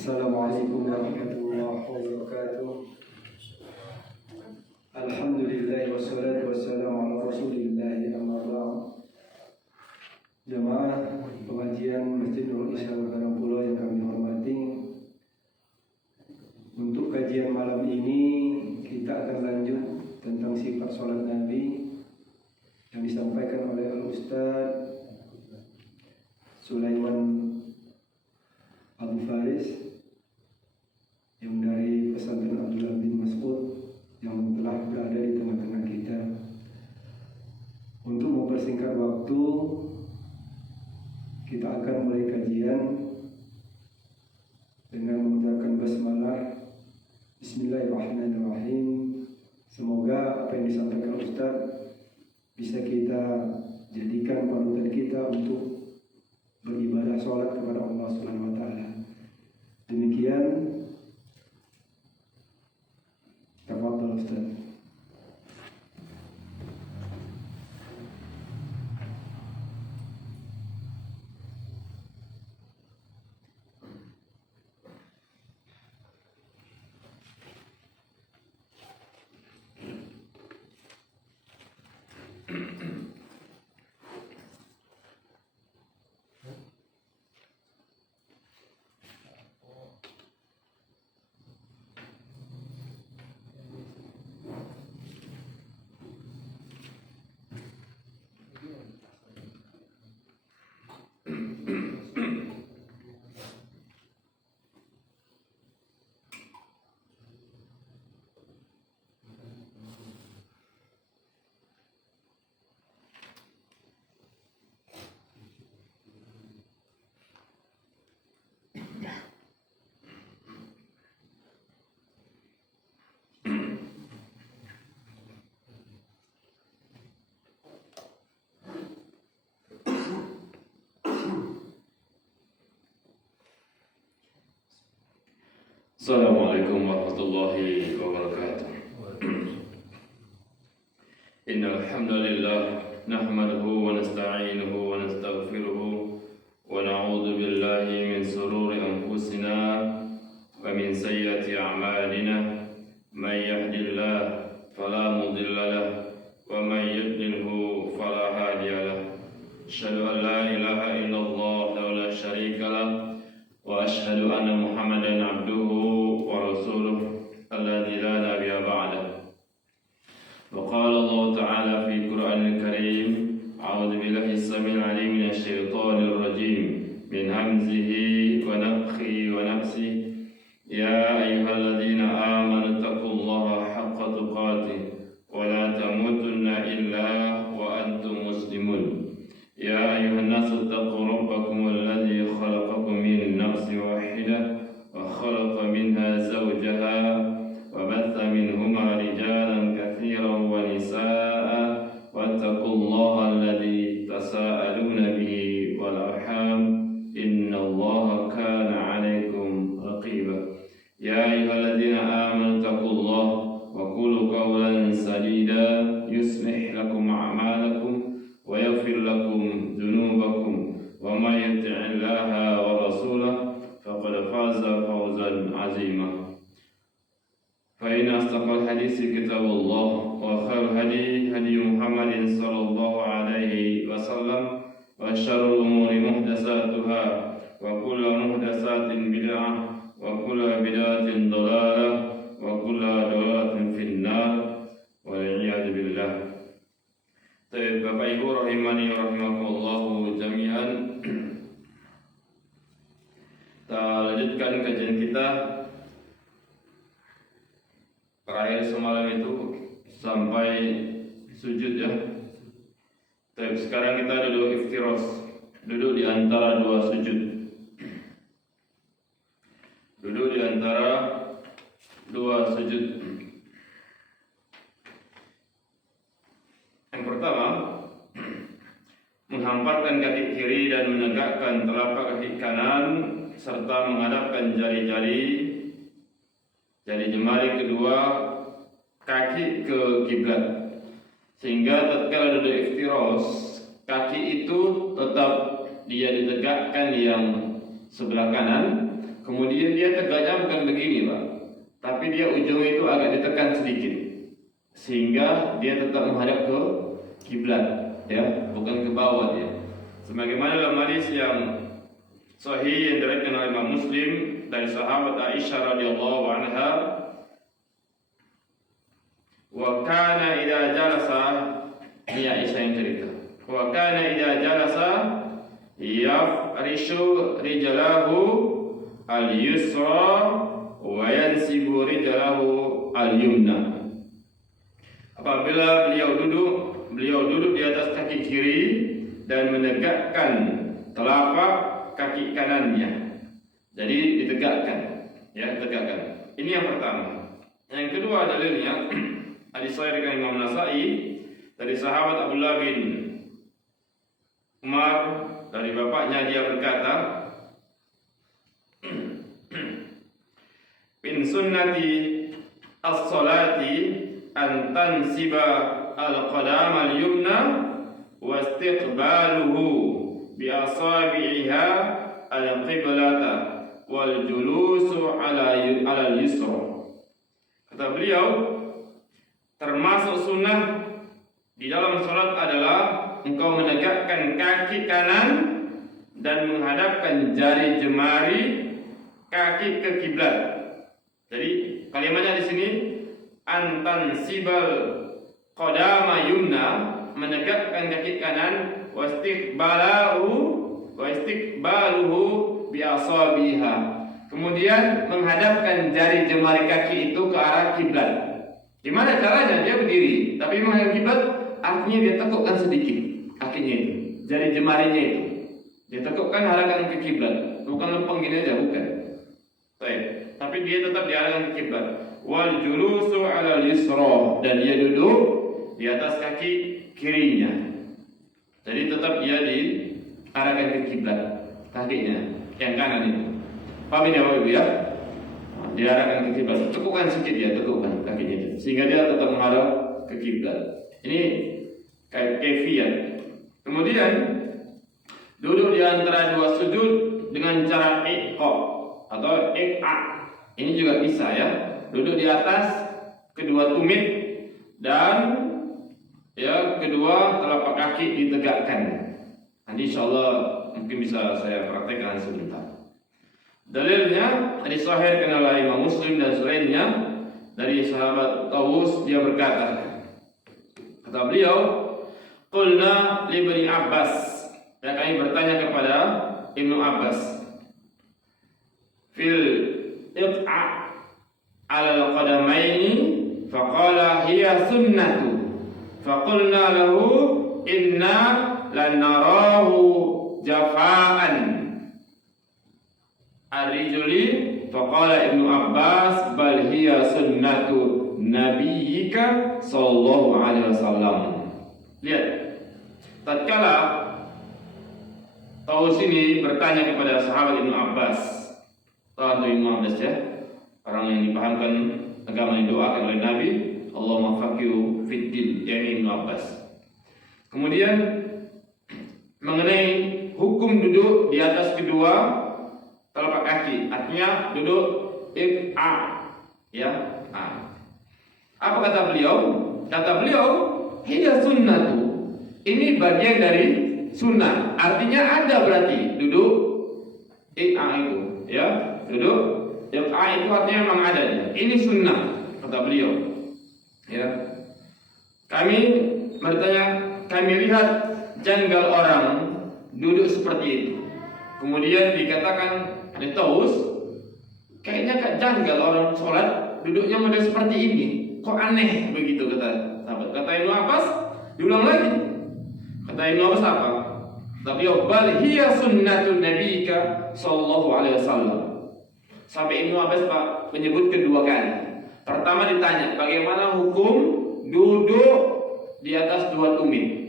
Assalamualaikum warahmatullahi wabarakatuh. Alhamdulillah wassalatu wassalamu ala rasulillah amma ba'd. Jamaah pengajian Masjid Nurul Islam Karangpulo yang kami hormati, untuk kajian malam ini kita akan lanjut tentang sifat sholat Nabi yang disampaikan oleh Al-Ustaz Sulaiman Abu Faris yang dari pesantren Abdullah bin Mas'ud yang telah berada di tengah-tengah kita. Untuk mempersingkat waktu, kita akan mulai kajian dengan mengucapkan basmalah. Bismillahirrahmanirrahim. Semoga apa yang disampaikan Ustaz bisa kita jadikan panutan kita untuk beribadah sholat kepada Allah Subhanahu wa Ta'ala. Demikian, tafadhal Ustaz. Assalamualaikum warahmatullahi wabarakatuh. Innal hamdalillah nahmaduhu wa nasta'inuhu wa nastaghfiruhu wa na'udzu billahi min shururi anfusina wa min sayyiati a'malina. May yahdihillahu fala mudilla lahu wa may yudlilhu fala hadiya lahu. Asyhadu an la ilaha illallah wa la syarika lahu wa asyhadu anna Muhammadan abduhu wa rasuluh alladzi la nabiyya ba'dahu. Wa qala Allah ta'ala fi Qur'anil Karim, a'udzu billahi as-sami'il 'alim minasy syaithanir rajim min hamzihi wa nafthihi wa nafsihi. Ya ayyuhalladzina amanu taqullaha haqqa tuqatih wa la tamutunna illa wa antum muslimun. Ya ayyuhan nasu taqu rabbakum alladzi khalaqakum min nafsin wahidah wa khalaqa minha zawjaha wa batha minhuma rijalan katsiran wa nisaa'a wattaqullaha alladzi tasaaluna bihi wal arham innallaha kana 'alaykum raqiba. Ya ayyuhalladzina amanu taqullaha wa qulu qawlan sadida yuslih lakum a'malakum wa yaghfir lakum dhunubakum wa may yuti'illaha wa rasulahu faqad faza fawzan 'azima. Fa inna asdaqal haditsi kitabullah wa khairul hadi hadi Muhammadin sallallahu alaihi wasallam wa syarrul umuri muhdatsatuha wa kullu muhdatsatin bid'ah wa kullu bid'atin dhalalah wa kullu dhalalatin finnar wal iyad billah. Bapak Ibu rahimani wa rahimakumullah jami'an. Kita lanjutkan kajian kita. Terakhir semalam itu sampai sujud ya. Sekarang kita duduk iftiros, duduk di antara dua sujud. Duduk di antara dua sujud. Yang pertama, menghamparkan kaki kiri dan menegakkan telapak kaki kanan serta menghadapkan jari jemari kedua kaki ke kiblat, sehingga tatkala duduk iftiros, kaki itu tetap dia ditegakkan yang sebelah kanan, kemudian dia tapi dia ujungnya itu agak ditekan sedikit, sehingga dia tetap menghadap ke kiblat, ya, bukan ke bawah dia. Sebagaimana dalam hadis yang sahih yang diriwayatkan oleh Imam Muslim dari sahabat Aisyah radhiyallahu anha, wa kana idza jalasa, ini Aisyah yang cerita, wa kana idza jalasa yafrishu rijlahu al-yusra wa yansibu rijlahu al-yumna. Apabila beliau duduk di atas kaki kiri dan menegakkan telapak kaki kanannya. Jadi ditegakkan, ya, ditegakkan. Ini yang pertama. Yang kedua dalilnya hadis sahih dari Imam Nasa'i dari sahabat Abdullah bin Umar, dari bapaknya, dia berkata, min sunnati as-salati an tansiba al-qadam al-yumna wa istiqbaluhu bi asabi'iha al-qiblata wal julusu ala al-yusra. Kata beliau, termasuk sunnah di dalam salat adalah engkau menegakkan kaki kanan dan menghadapkan jari jemari kaki ke kiblat. Jadi kalimatnya di sini antan sibal qadama yumna, menegakkan kaki kanan, wastiqbaluhu bi asabiha, kemudian menghadapkan jari jemari kaki itu ke arah kiblat. Gimana caranya? Dia berdiri tapi menghadap kiblat, artinya dia tekukkan sedikit kakinya itu, jari jemarinya itu dia tekukkan, arahkan ke kiblat, bukan lempeng gini aja, bukan. Baik, tapi dia tetap diarahkan ke kiblat. Wal julusu ala al-yusra, dan dia duduk di atas kaki kirinya. Jadi tetap dia diarahkan ke kiblat, kakinya yang kanan itu. Paham ini Bapak Ibu ya? Diarahkan ke kiblat, tekukkan sedikit, dia tekukkan kakinya itu, sehingga dia tetap menghadap ke kiblat. Ini kaifiyat. Kemudian duduk di antara dua sujud dengan cara iqa atau iqa. Ini juga bisa, ya. Duduk di atas kedua tumit dan, ya, kedua telapak kaki ditegakkan. Nanti insyaallah mungkin bisa saya praktekkan sebentar. Dalilnya hadis sahih oleh Imam Muslim dan selainnya dari sahabat Tawus, dia berkata, kata beliau, qulna li Ibnu Abbas, ya, kami bertanya kepada Ibnu Abbas, fil iqa' ala al-qadamaini, faqala hiya sunnatu, faqulna lahu inna lanarahu jafa'an ar-rijuli, faqala Ibnu Abbas bal hiya sunnatu nabiyyika sallallahu alaihi wasallam. Lihat, tatkala Tawus ini bertanya kepada sahabat Ibnu Abbas, tahu Ibnu Abbas, ya, orang yang dipahamkan agama yang didoakan oleh Nabi, Allahumma faqihu fid din, yakni Ibnu Abbas. Kemudian mengenai hukum duduk di atas kedua telapak kaki, artinya duduk iqa, ya. Apa kata beliau? Kata beliau, hiya sunnatu, ini bagian dari sunnah. Artinya ada berarti duduk iqa itu, ya, duduk iqa itu artinya memang ada dia. Ini sunnah, kata beliau, ya. Kami bertanya, kami lihat janggal orang duduk seperti itu. Kemudian dikatakan oleh Tawus, kayaknya janggal orang sholat duduknya model seperti ini, kok aneh begitu, kata sahabat. Kata Ibnu Abbas, diulang lagi. Kata Ibnu Abbas apa? Tapi bal hiya sunnatun nabiyika sallallahu alaihi wasallam. Sampai Ibnu Abbas Pak menyebut kedua kali. Pertama ditanya, bagaimana hukum duduk di atas dua tumit?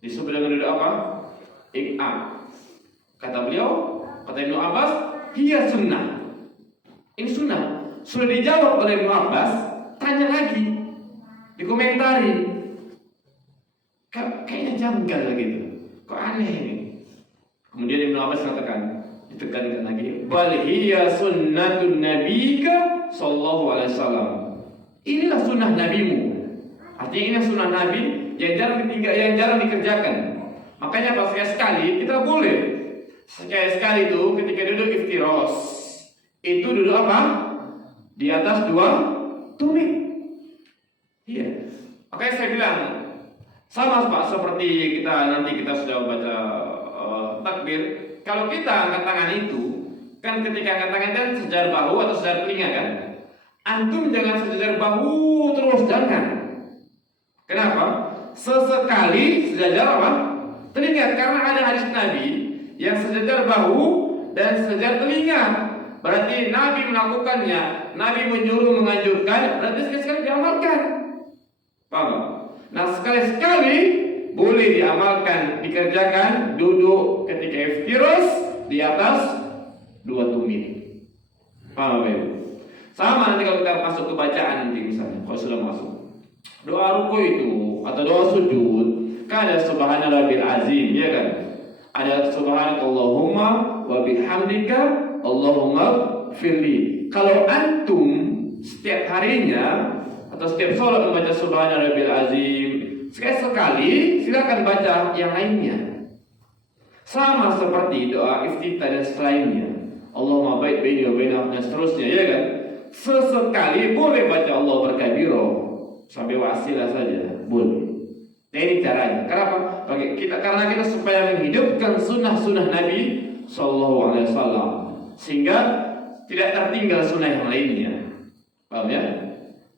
Disebut dengan duduk apa? Iqa. Kata beliau, kata Ibnu Abbas, hiya sunnah. Ini sunnah. Sudah dijawab oleh Ibnu Abbas, tanya lagi, dikomentari. Kayaknya janggal gitu. Kok aneh ini? Kemudian Ibnu Abbas katakan, ditekankan lagi, bal hiya sunnatun nabika sallallahu alaihi wasallam. Inilah sunnah nabimu. Artinya ini sunnah nabi yang jarang dikerjakan. Makanya pas sekali kita boleh sekali itu ketika duduk iftiros itu duduk apa? Di atas 2 tumit. Iya. Makanya saya bilang sama Pak seperti nanti kita sudah baca takbir. Kalau kita angkat tangan itu kan ketika angkat tangan kan sejajar bahu atau sejajar telinga kan. Antum jangan sejajar bahu terus, jangan. Kenapa? Sesekali sejajar apa? Telinga, karena ada hadis Nabi yang sejajar bahu dan sejajar telinga. Berarti Nabi melakukannya, Nabi menyuruh, menganjurkan, berarti sekali-sekali diamalkan. Paham? Nah, sekali-sekali boleh diamalkan, dikerjakan duduk ketika iftiros di atas 2 tumit. Paham ya? Sama nanti kalau kita masuk ke bacaan nanti misalnya, kalau sudah masuk doa ruku itu atau doa sujud, kan ada subhana rabbil azim, ya kan? Ada subhanakallahumma wa bihamdika Allahumma firli. Kalau antum setiap harinya atau setiap sholat membaca subhana rabbil azim, sekali silakan baca yang lainnya. Sama seperti doa iftitah dan selainnya. Allahumma baik baini wa baina dan seterusnya, ya kan? Sesekali boleh baca Allah berkabiro sampai wasilah saja, boleh. Nah ini caranya. Kenapa? Karena kita supaya menghidupkan sunnah-sunnah Nabi Sallallahu Alaihi Wasallam sehingga tidak tertinggal sunnah yang lainnya. Paham ya?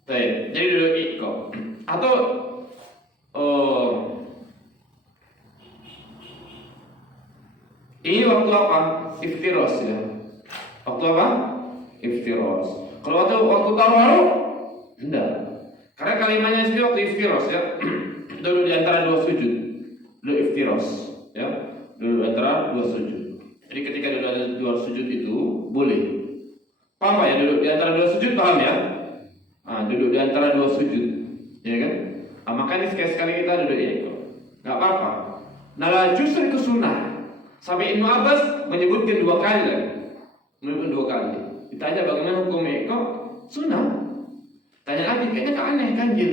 Jadi duduk ikut atau ini waktu apa? Iftiros ya. Waktu apa? Iftiros. Kalau waktu tawarruk, enggak. Karena kalimatnya sendiri waktu iftiros ya. Duduk di antara 2 sujud. Duduk iftiros ya. Duduk di antara 2 sujud. Jadi ketika duduk di 2 sujud itu boleh. Paham ya? Duduk di antara 2 sujud, paham ya? Duduk di antara 2 sujud, ya kan? Makanya sekali-sekali kita duduk ini kok. Enggak apa-apa. Nah, justru itu sunnah. Sampai Ibnu Abbas menyebutkan 2 kali lagi. Menyebutkan 2 kali. Ditanya bagaimana hukumnya, kok sunnah? Tanya Nabi, kayaknya tak aneh, ganjil.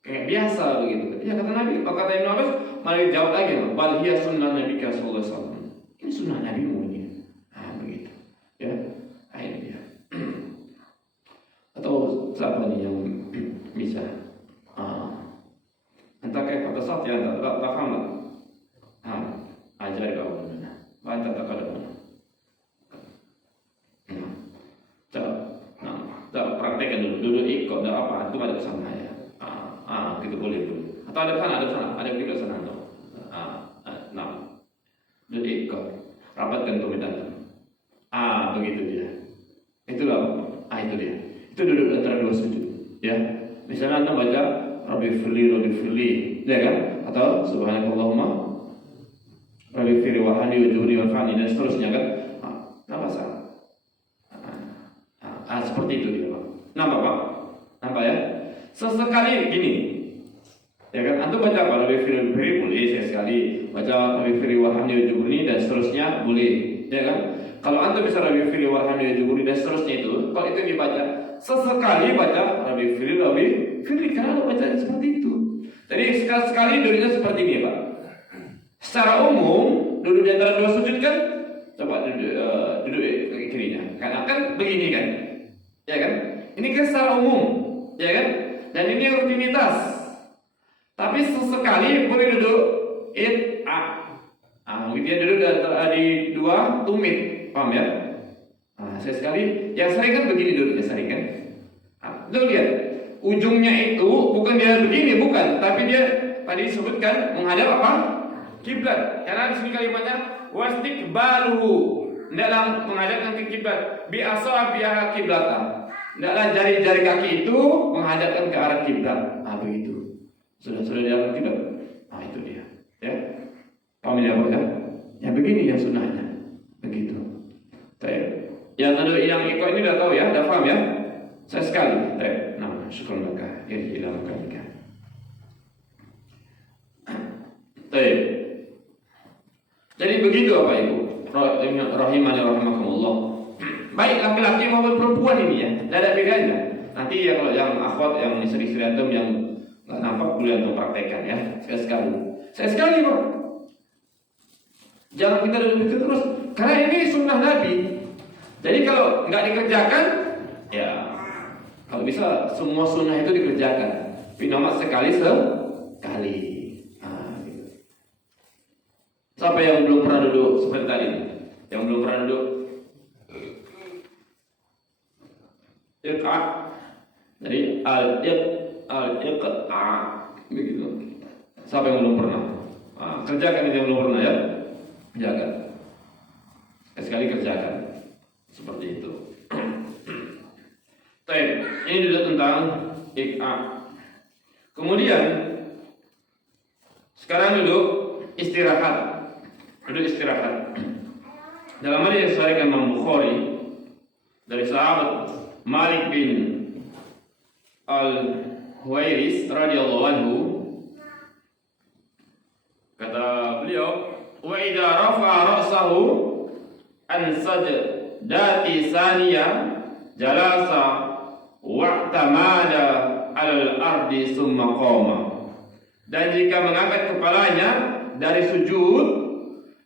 Kayak biasa begitu. Ya kata Nabi, kata Ibnu Abbas, malah dijawab lagi, bal hiya sunnah Nabi sallallahu alaihi wasallam. Ini sunnah Nabimu ini. Begitu. Ya. Ini dia. Atau siapa nih yang bisa? Entah kayak pada saat ya, tak paham lah. Ajar kau mana? Baca tak ada mana? Tak praktekkan dulu ikut, tak apa? Itu ada sama ya. Gitu boleh. Atau ada sana, ada juga sana. Dulu ikut, rapatkan tumit antum. Begitu dia. Itulah. Itu dia. Itu duduk antara 2 sujud, ya. Misalnya anda baca Rabbi firli, ya kan? Atau subhanakallahumma Rabbi firli wa hani wa juri wa fani dan seterusnya kan? Nggak masalah. Seperti itu dia, Pak. Nampak, Pak? Nampak ya? Sesekali gini, ya kan? Antum baca apa? Rabbi firli boleh sekali. Baca Rabbi firli wa hani wa juri dan seterusnya boleh, ya kan? Kalau antum bisa Rabbi firli wa hani wa juri dan seterusnya itu, kalau itu dibaca sesekali baca Rabbi firli karena baca seperti itu. Jadi sekali duduknya seperti ini, Pak. Secara umum duduk di antara 2 sujud kan, coba duduk kaki kirinya. Karena kan begini kan, ya kan? Ini kan secara umum, ya kan? Dan ini rutinitas. Tapi sesekali boleh duduk dia duduk di 2 tumit, paham ya? Sekali, yang sering kan begini duduknya sering kan? Tuh lihat, ujungnya itu bukan dia begini, bukan, tapi dia tadi disebutkan menghadap apa? Kiblat. Karena di sini kalimatnya wastiqbaluhu. Hendaklah menghadapkan ke kiblat. Bi asabiha kiblatan. Hendaklah jari-jari kaki itu menghadapkan ke arah kiblat. Begitu. Sudah di arah kiblat. Itu dia. Ya. Paham ya, Pak ya? Ya begini ya sunnahnya. Begitu. Yang ikut ini udah tahu ya, udah paham ya? Saya sekali. Syukur mereka. Ya hilang mereka. Jadi begitu apa Ibu? rahimani rahimakumullah. Baik laki-laki maupun perempuan ini ya, tidak ada bedanya. Nanti ya kalau yang akhwat, yang istri-istri antum yang nggak nampak boleh antum praktekkan ya, sekali Pak. Jangan kita duduk itu terus, karena ini sunnah Nabi. Jadi kalau nggak dikerjakan, ya kalau bisa semua sunnah itu dikerjakan. Pinomat sekali. Gitu. Siapa yang belum pernah duduk seperti tadi? Yang belum pernah duduk? Iqa. Jadi al-iqa begitu. Siapa yang belum pernah? Kerjakan yang belum pernah ya. Kerjakan. Sekali kerjakan. Seperti itu. Baik, ini duduk tentang iqa. Kemudian sekarang duduk istirahat. Duduk istirahat. Dalam hadis yang disahihkan Imam Bukhari dari sahabat Malik bin Al-Huwairis radhiyallahu anhu, kata beliau, wa idza rafa'a ra'sahu an sajdati saniyah jalasa wa'tamada 'alal ardi summa qama. Dan jika mengangkat kepalanya dari sujud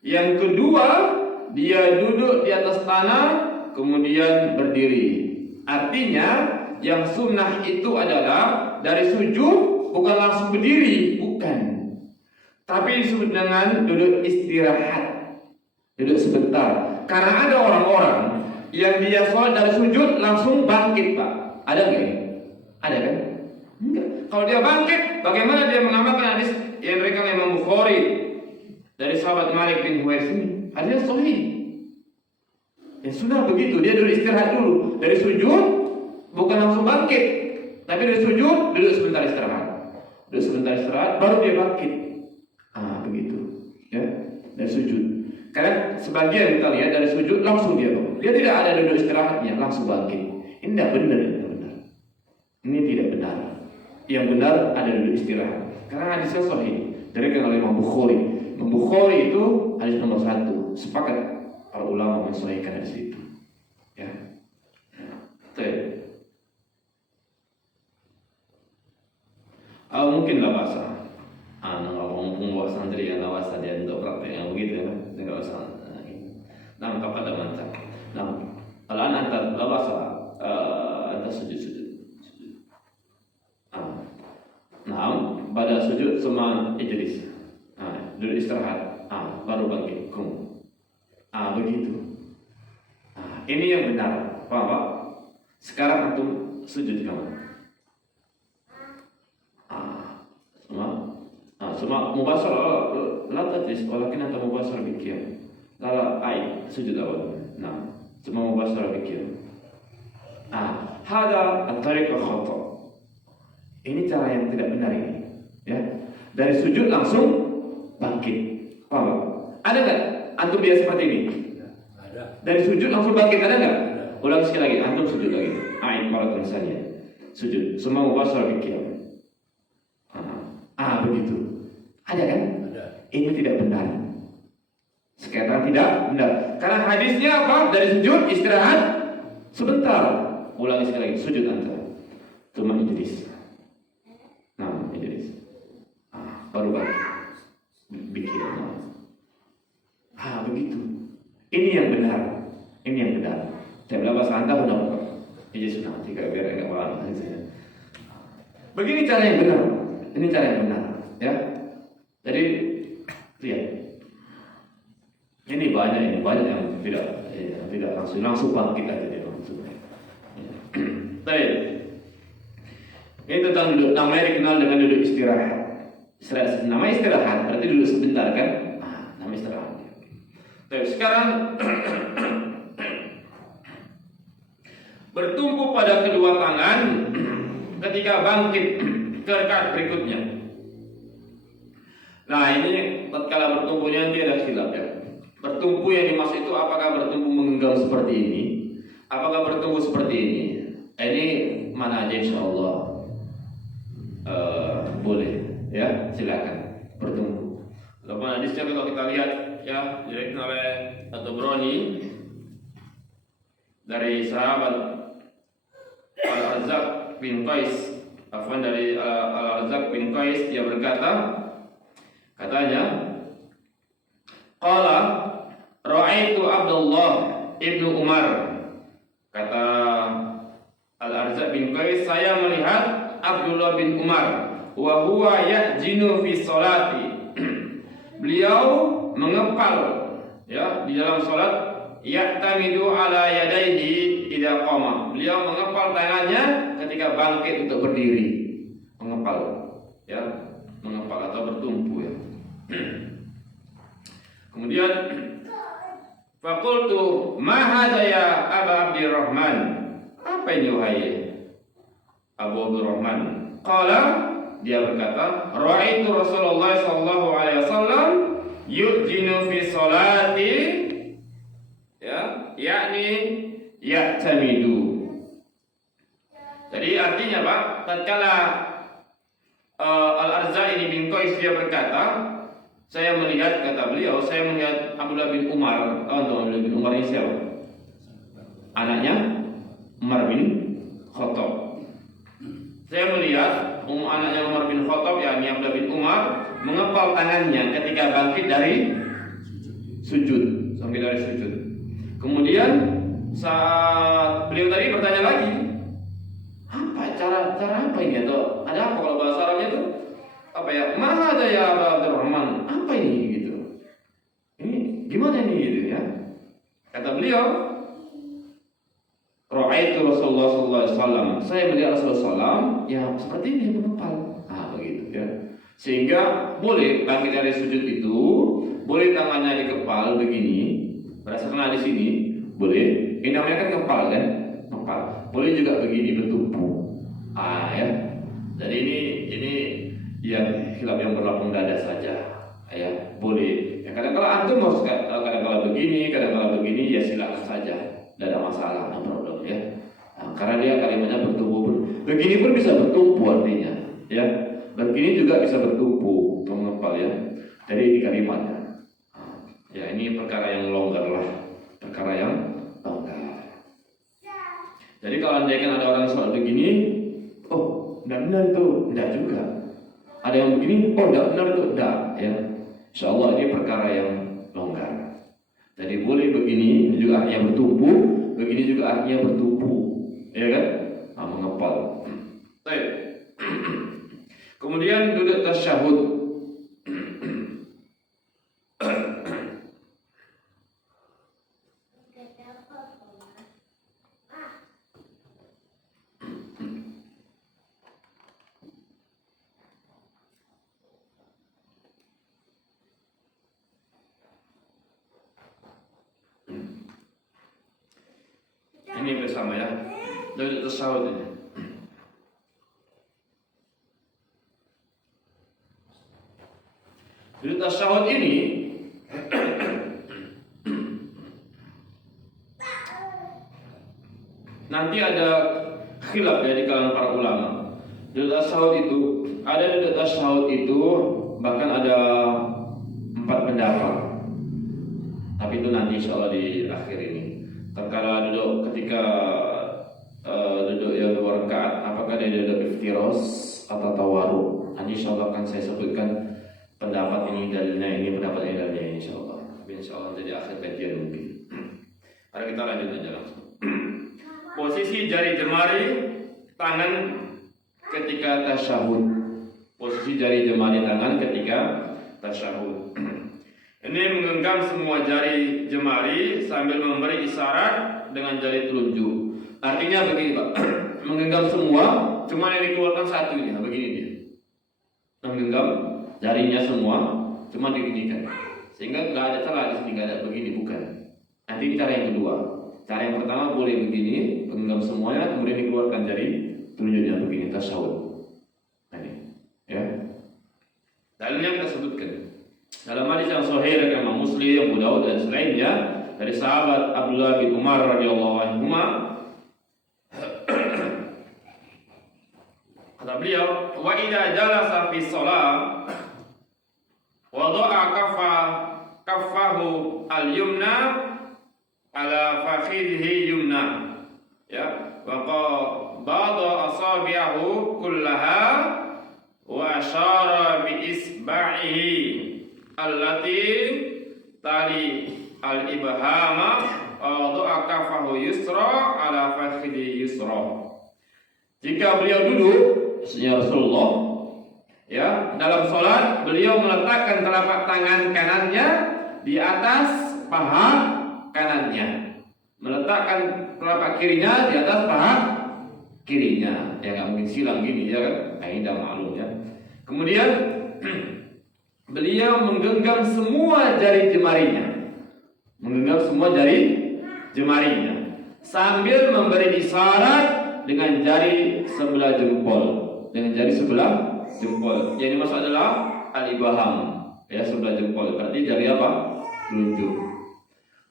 yang kedua, dia duduk di atas tanah kemudian berdiri. Artinya yang sunnah itu adalah dari sujud bukan langsung berdiri, bukan. Tapi disebut dengan duduk istirahat, duduk sebentar. Karena ada orang-orang yang dia sholat dari sujud langsung bangkit, Pak. Ada nggak ini? Ada kan? Enggak. Kalau dia bangkit, bagaimana dia mengamalkan hadis yang diriwayatkan Imam Bukhari dari sahabat Malik bin Huwairis ini? Hadisnya sahih. Ya sudah begitu, dia duduk istirahat dulu. Dari sujud bukan langsung bangkit, tapi dari sujud duduk sebentar istirahat. Duduk sebentar istirahat baru dia bangkit. Begitu. Ya, dari sujud. Karena sebagian kita lihat dari sujud langsung dia bangun. Dia tidak ada duduk istirahatnya, langsung bangkit. Ini tidak benar, Ini tidak benar. Yang benar ada duduk istirahat. Karena hadisnya sahih. Diriwayatkan oleh Imam Bukhari. Imam Bukhari itu hadis nomor 1. Sepakat para ulama mensahihkan hadis itu. Ya. Mungkinlah bahasa. Kalau membawa santri yang lawasa dia untuk praktek yang begitu ya, tidak usah. Nah, kepada mantap. Nah, al-an anta lawasa, anta sujud. Nah, pada sujud semua ijlis. Duduk istirahat. Baru bangkit. Begitu. Ini yang benar. Paham Pak? Sekarang antum sujud kamu. Semua mubasharah la tajlis walakin anta mubasharah biqiyam. La sujud awal. Nah, semua mubasharah biqiyam. Hada at-tariq al-khata'. Ini cara yang tidak benar ini. Ya. Dari sujud langsung bangkit. Paham Pak? Ada enggak antum biasa seperti ini? Ada. Dari sujud langsung bangkit ada enggak? Ulang sekali lagi, antum sujud lagi. Para tulisannya. Sujud. Semua mubasharah biqiyam. Begitu. Ada kan? Ada. Ini tidak benar. Sekarang tidak benar. Karena hadisnya apa? Dari sujud istirahat sebentar. Ulangi sekali lagi. Sujud anta. Cuma ijlis. Ijlis. Baru balik. Bikin. Begitu. Ini yang benar. Ini yang benar. Saya bilang bahasa anta benar. Ijlis sunnah. Jika biar enggak paham. Begini cara yang benar. Ini cara yang benar. Ya. Jadi lihat. Ini banyak yang tidak langsung bangkit aja dia langsung. Baik. Ini tentang duduk. Namanya dikenal dengan duduk istirahat. Namanya istirahat berarti duduk sebentar kan? Namanya istirahat. Baik, sekarang bertumpu pada kedua tangan ketika bangkit ke rakaat berikutnya. Nah, ini tatkala bertumpunya nanti ada khilaf ya. Bertumpu yang dimaksud itu apakah bertumpu menggenggam seperti ini? Apakah bertumpu seperti ini? Ini mana aja insyaallah boleh ya, silakan bertumpu. Lepas hadisnya kalau kita lihat ya, diriwayatkan oleh At-Tabrani dari sahabat Al-Arzaq bin Qais, dari Al-Arzaq bin Qais, dia berkata, katanya, qala ra'aitu Abdullah ibnu Umar. Kata Al-Arzaq bin Qais, saya melihat Abdullah bin Umar, wa huwa ya'jinu fi sholati. Beliau mengepal ya di dalam salat, ya'tamidu ala yadayhi idza qama. Beliau mengepal tangannya ketika bangkit untuk berdiri. Mengepal ya, mengepal atau bertumpu ya. Kemudian faqultu ma hadza ya Aba Abdurrahman? Apa ini wahai Abu Abdurrahman? Qala, dia berkata, ra'aitu Rasulullah sallallahu alaihi wasallam yujinu fi sholati, ya, yakni ya'tamidu. Jadi artinya Pak, tatkala Al-Arzaq ini bin Qais dia berkata, saya melihat, kata beliau, saya melihat Abdullah bin Umar. Abdullah bin Umar ini siapa? Anaknya Umar bin Khattab. Saya melihat anaknya Umar bin Khattab, yakni Abdullah bin Umar, mengepal tangannya ketika bangkit dari sujud, sampai dari sujud. Kemudian saat beliau tadi bertanya lagi, apa cara apa ini, atau ada apa kalau bahasa Arabnya itu apa ya? Mana ada ya Abu Abdurrahman? Apa ini gitu? Ini gimana ini gitu ya? Kata beliau, ra'aitu Rasulullah sallallahu alaihi wasallam. Saya melihat Rasulullah sallam ya seperti ini mengepal. Begitu ya. Sehingga boleh bangkit dari sujud itu, boleh tangannya dikepal begini, berdasarkan di sini, boleh. Ini namanya kan kepal kan? Kepal. Boleh juga begini bertumpu. Ya. Jadi ini ya khilaf yang berlapang dada saja. Ya, boleh. Ya, kadang-kala antum mau kadang-kala begini, kadang-kala begini, ya silakan saja. Tidak ada masalah, no problem ya. Karena dia kalimatnya bertumpu. Begini pun bisa bertumpu artinya, ya. Begini juga bisa bertumpu, mengepal ya. Jadi ini kalimatnya. Ya, ini perkara yang longgar lah, perkara yang longgar. Jadi kalau andaikan ada orang soal begini, oh, tidak benar itu, tidak juga. Ada yang begini, oh, tidak benar itu, tidak, ya. Insya Allah ini perkara yang longgar. Jadi boleh begini juga artinya bertumpu, begini juga artinya bertumpu, ya kan? Mengepal. Baik. Kemudian duduk tasyahud. Ini bersama ya. Duduk tasyahud ini. Duduk tasyahud ini nanti ada khilaf ya di kalangan para ulama. Duduk tasyahud itu bahkan ada 4 pendapat. Tapi itu nanti insyaallah di akhir ini. Terkala duduk ketika duduk yang 2 rakaat, apakah dia duduk iftiros atau tawarruk? Nanti insyaallah akan saya sebutkan pendapat ini dalilnya ini, pendapat ini dalilnya ini insyaallah. Tapi insyaallah jadi akhir kajian mungkin. Mari kita lanjut aja langsung. Posisi jari jemari tangan ketika tasyahud. Posisi jari jemari tangan ketika tasyahud. Ini menggenggam semua jari jemari sambil memberi isyarat dengan jari telunjuk. Artinya begini Pak, menggenggam semua, cuma yang dikeluarkan satu ini, begini dia. Menggenggam jarinya semua, cuma diginikan. Sehingga nggak ada celah di sini, nggak ada begini, bukan. Nanti cara yang kedua. Cara yang pertama boleh begini, menggenggam semuanya, kemudian dikeluarkan jari telunjuknya begini, tasyahud. Nah ini, ya. Dalilnya kita sebutkan. Dalam hadis yang sahih dari Imam Muslim, Abu Dawud dan selainnya dari sahabat Abdullah bin Umar radhiyallahu anhu, kata beliau, wa idza jalasa fi shalah wada'a kaffahu al-yumna ala fakhidhihi yumna, ya, wa qabada asabi'ahu kullaha wa asyara bi isba'ihi allati tali al-ibhama wa wada'a kaffahu yusra ala fakhidhi yusra. Jika beliau duduk, ya Rasulullah, ya, dalam sholat beliau meletakkan telapak tangan kanannya di atas paha kanannya, meletakkan telapak kirinya di atas paha kirinya. Ya nggak mungkin silang gini, ya kan? Nah, ini dah maklum ya. Kemudian beliau menggenggam semua jari jemarinya, sambil memberi isyarat dengan jari sebelah jempol, Yang dimaksud adalah al-ibham, ya, sebelah jempol. Berarti jari apa? Telunjuk.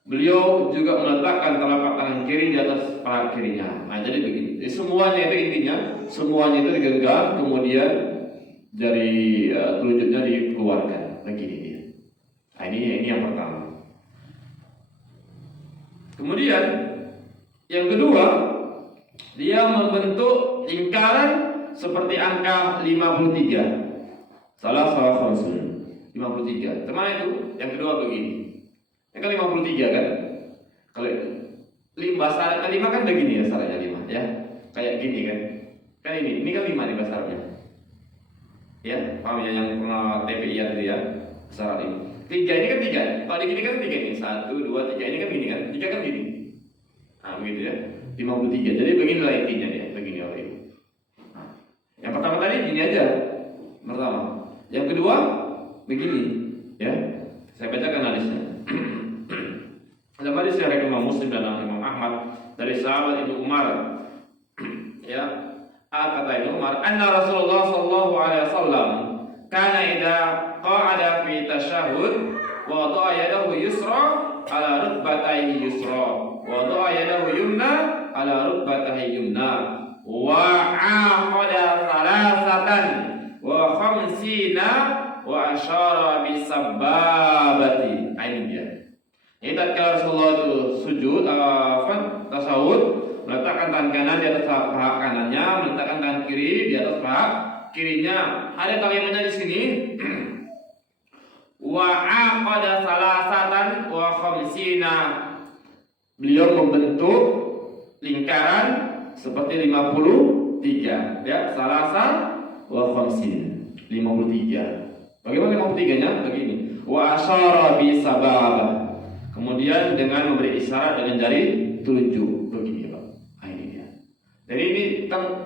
Beliau juga meletakkan telapak tangan kiri di atas paha kirinya. Nah, jadi begini. Jadi semuanya itu intinya, semuanya itu digenggam, kemudian jari telunjuknya dikeluarkan. Begini dia. Nah, ini yang pertama. Kemudian yang kedua, dia membentuk lingkaran seperti angka 53. Salah khamsun. 53. Teman itu yang kedua begini. Yang kan 53 kan? Kalau bahasa Arab kan 5 kan begini ya, caranya 5 ya. Kayak gini kan. Kan ini kan 5 di bahasa Arabnya. Ya, paham ya yang TPI tadi ya. Bahasa Arab ini. 3 ini kan 3. Kalau di gini kan 3 ini. 1 2 3 ini kan gini kan. 3 kan gini. Nah, begitu ya. 53. Jadi beginilah intinya dia, begini orang ini. Yang pertama tadi gini aja. Pertama. Yang kedua begini, ya. Saya bacakan hadisnya. Dalam hadis yang Imam Muslim dan Imam Ahmad dari sahabat Ibnu Umar. Ya. Kata Ibnu Umar, anna Rasulullah sallallahu alaihi wasallam kana idza qa'ada fi tasyahhud wa wada'a yadahu yusra ala rukbatayhi yusra wa wada'a yadahu yumna ala rukbatayhi yumna wa aqada salasatan wa khamsina wa asyara bi sababati. Ini dia. Ini tatkala Rasulullah itu sujud tasawuf, meletakkan tangan kanan di atas paha kanannya, meletakkan tangan kiri di atas paha kirinya. Ada kalimatnya di sini. Wa aqada salasatan wa khamsina. Beliau membentuk lingkaran seperti 53, ya, salasa wa khamsin, 53. Bagaimana 53-nya? Begini. Wa asyara bi sababah. Kemudian dengan memberi isyarat dengan jari telunjuk. Begini, Pak. Nah, ini dia. Jadi ini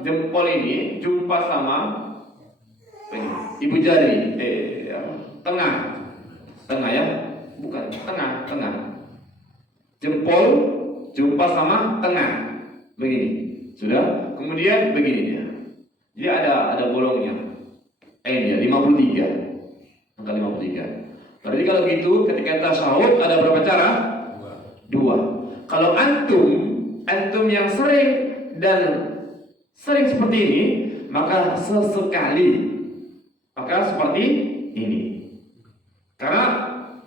jempol ini jumpa sama ibu jari, tengah ya, bukan tengah. Jempol jumpa sama tengah, begini, sudah. Kemudian begini dia. Jadi ada bolongnya. Ini dia 53, angka 53. Berarti kalau gitu ketika tasyahud ada berapa cara? 2. Kalau antum yang sering seperti ini, maka sesekali seperti ini. Karena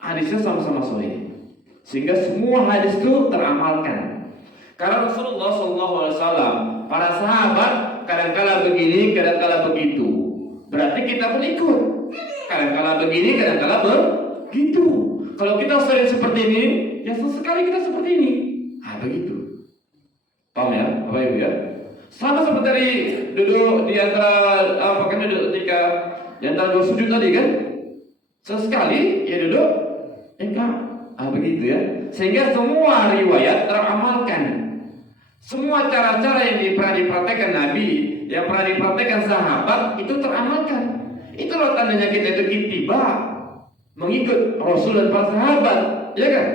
hadisnya sama-sama sahih. Sehingga semua hadis itu teramalkan. Karena Rasulullah SAW, para sahabat kadang-kala begini, kadang-kala begitu. Berarti kita pun ikut. Kadang-kala begini, kadang-kala begitu. Kalau kita sering seperti ini, ya sesekali kita seperti ini. Begitu. Paham ya, Bapak Ibu ya? Sama seperti tadi duduk di antara duduk ketika di antara dua sujud tadi kan? Sesekali ya duduk, enggak. Begitu ya. Sehingga semua riwayat teramalkan. Semua cara-cara yang pernah dipraktekkan Nabi, yang pernah dipraktekkan sahabat itu teramalkan. Itulah tandanya kita itu ittiba, mengikut Rasul dan para sahabat, ya kan?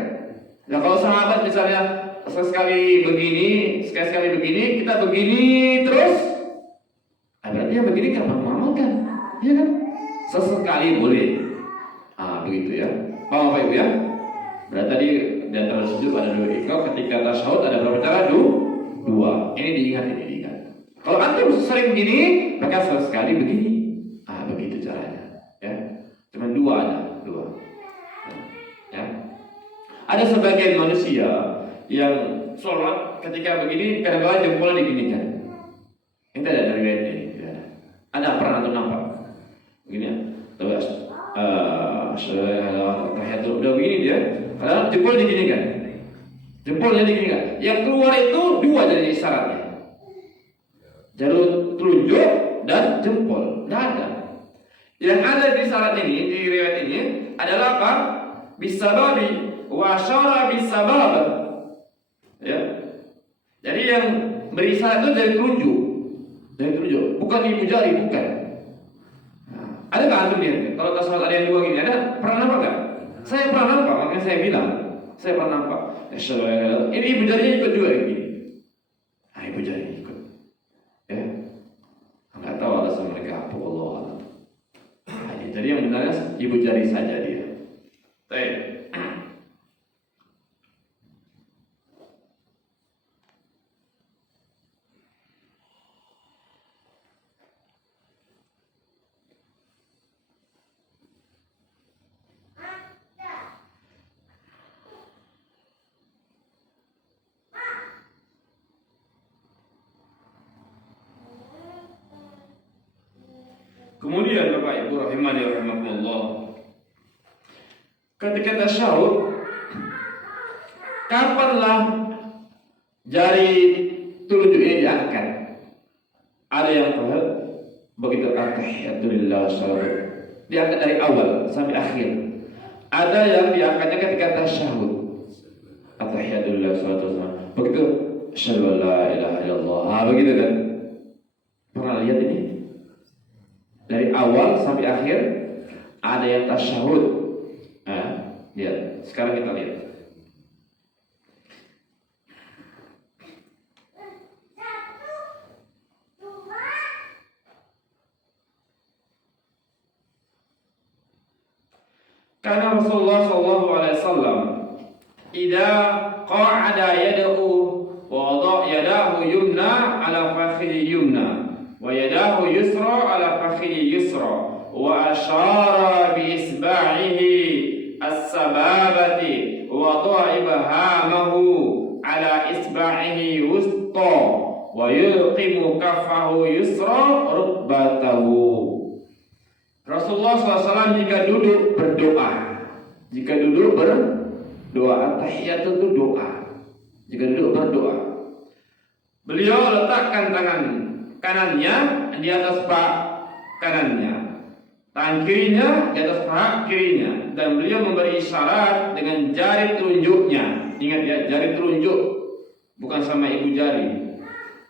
Nah, kalau sahabat misalnya sekali begini, kita begini terus, berarti yang begini kan mengamalkan, ya kan? Sesekali boleh. Begitu ya. Paham Bapak Ibu ya? Berarti tadi di antara sujud ada 2 ikrar, ketika tasyahud ada berapa cara? 2. Ini diingat. Kalau antum sering begini, maka sekali begini. Begitu caranya, ya. Cuma 2 aja, 2. Ya. Ada sebagian manusia yang sholat ketika begini kadang-kadang jempol diginikan. Itu ada dari WT. Ada pernah atau nampak? Begini ya. Terus udah begini dia. Kadang jempol diginikan. Jempolnya diginikan. Yang keluar itu dua dari isyaratnya. Jalur telunjuk dan jempol. Tidak ada. Yang ada di syarat ini, di riwayat ini adalah apa? Bisababi wa syara bisabab. Ya. Jadi yang beri syarat itu dari telunjuk. Dari telunjuk, bukan ibu jari, bukan. Nah, adakah antum lihat? Kalau tasawuf ada yang dua gini, ada pernah nampak enggak? Saya pernah nampak, makanya saya bilang, saya pernah nampak. Ini ibu jarinya ikut juga begini. Nah, ibu jari ikut. Ya. Enggak tahu alasan mereka apa, Allah Allah. Jadi yang benarnya ibu jari saja dia. Baik. Kemudian Bapak Ibu rahimani rahimakumullah, ketika tasyahud, kapanlah jari telunjuknya diangkat? Ada yang begitu at-tahiyatulillah salawat diangkat dari awal sampai akhir. Ada yang diangkatnya ketika tasyahud. At-tahiyatulillah salawat begitu asyhadu an la ilaha illallah. Begitu kan? Pernah lihat ini? Dari awal sampai akhir ada yang tasyahud. Nah, lihat. Sekarang kita lihat. Karena Rasulullah sallallahu alaihi wasallam idza qa'ada yadahu wa wada'a yadahu yumna ala fakhidhi yumna wa yadahu yusra ala fakhidhi yusra wa asyara bi isba'ihi as-sababati wa wada'a ibhamahu ala isba'ihi wusta wa yuqimu kaffahu yusra rukbatahu. Rasulullah SAW jika duduk berdoa, at-tahiyat itu doa. Jika duduk berdoa, beliau letakkan tangan kanannya di atas paha kanannya, tangan kirinya di atas paha kirinya, dan beliau memberi isyarat dengan jari telunjuknya. Ingat ya, jari telunjuk, bukan sama ibu jari.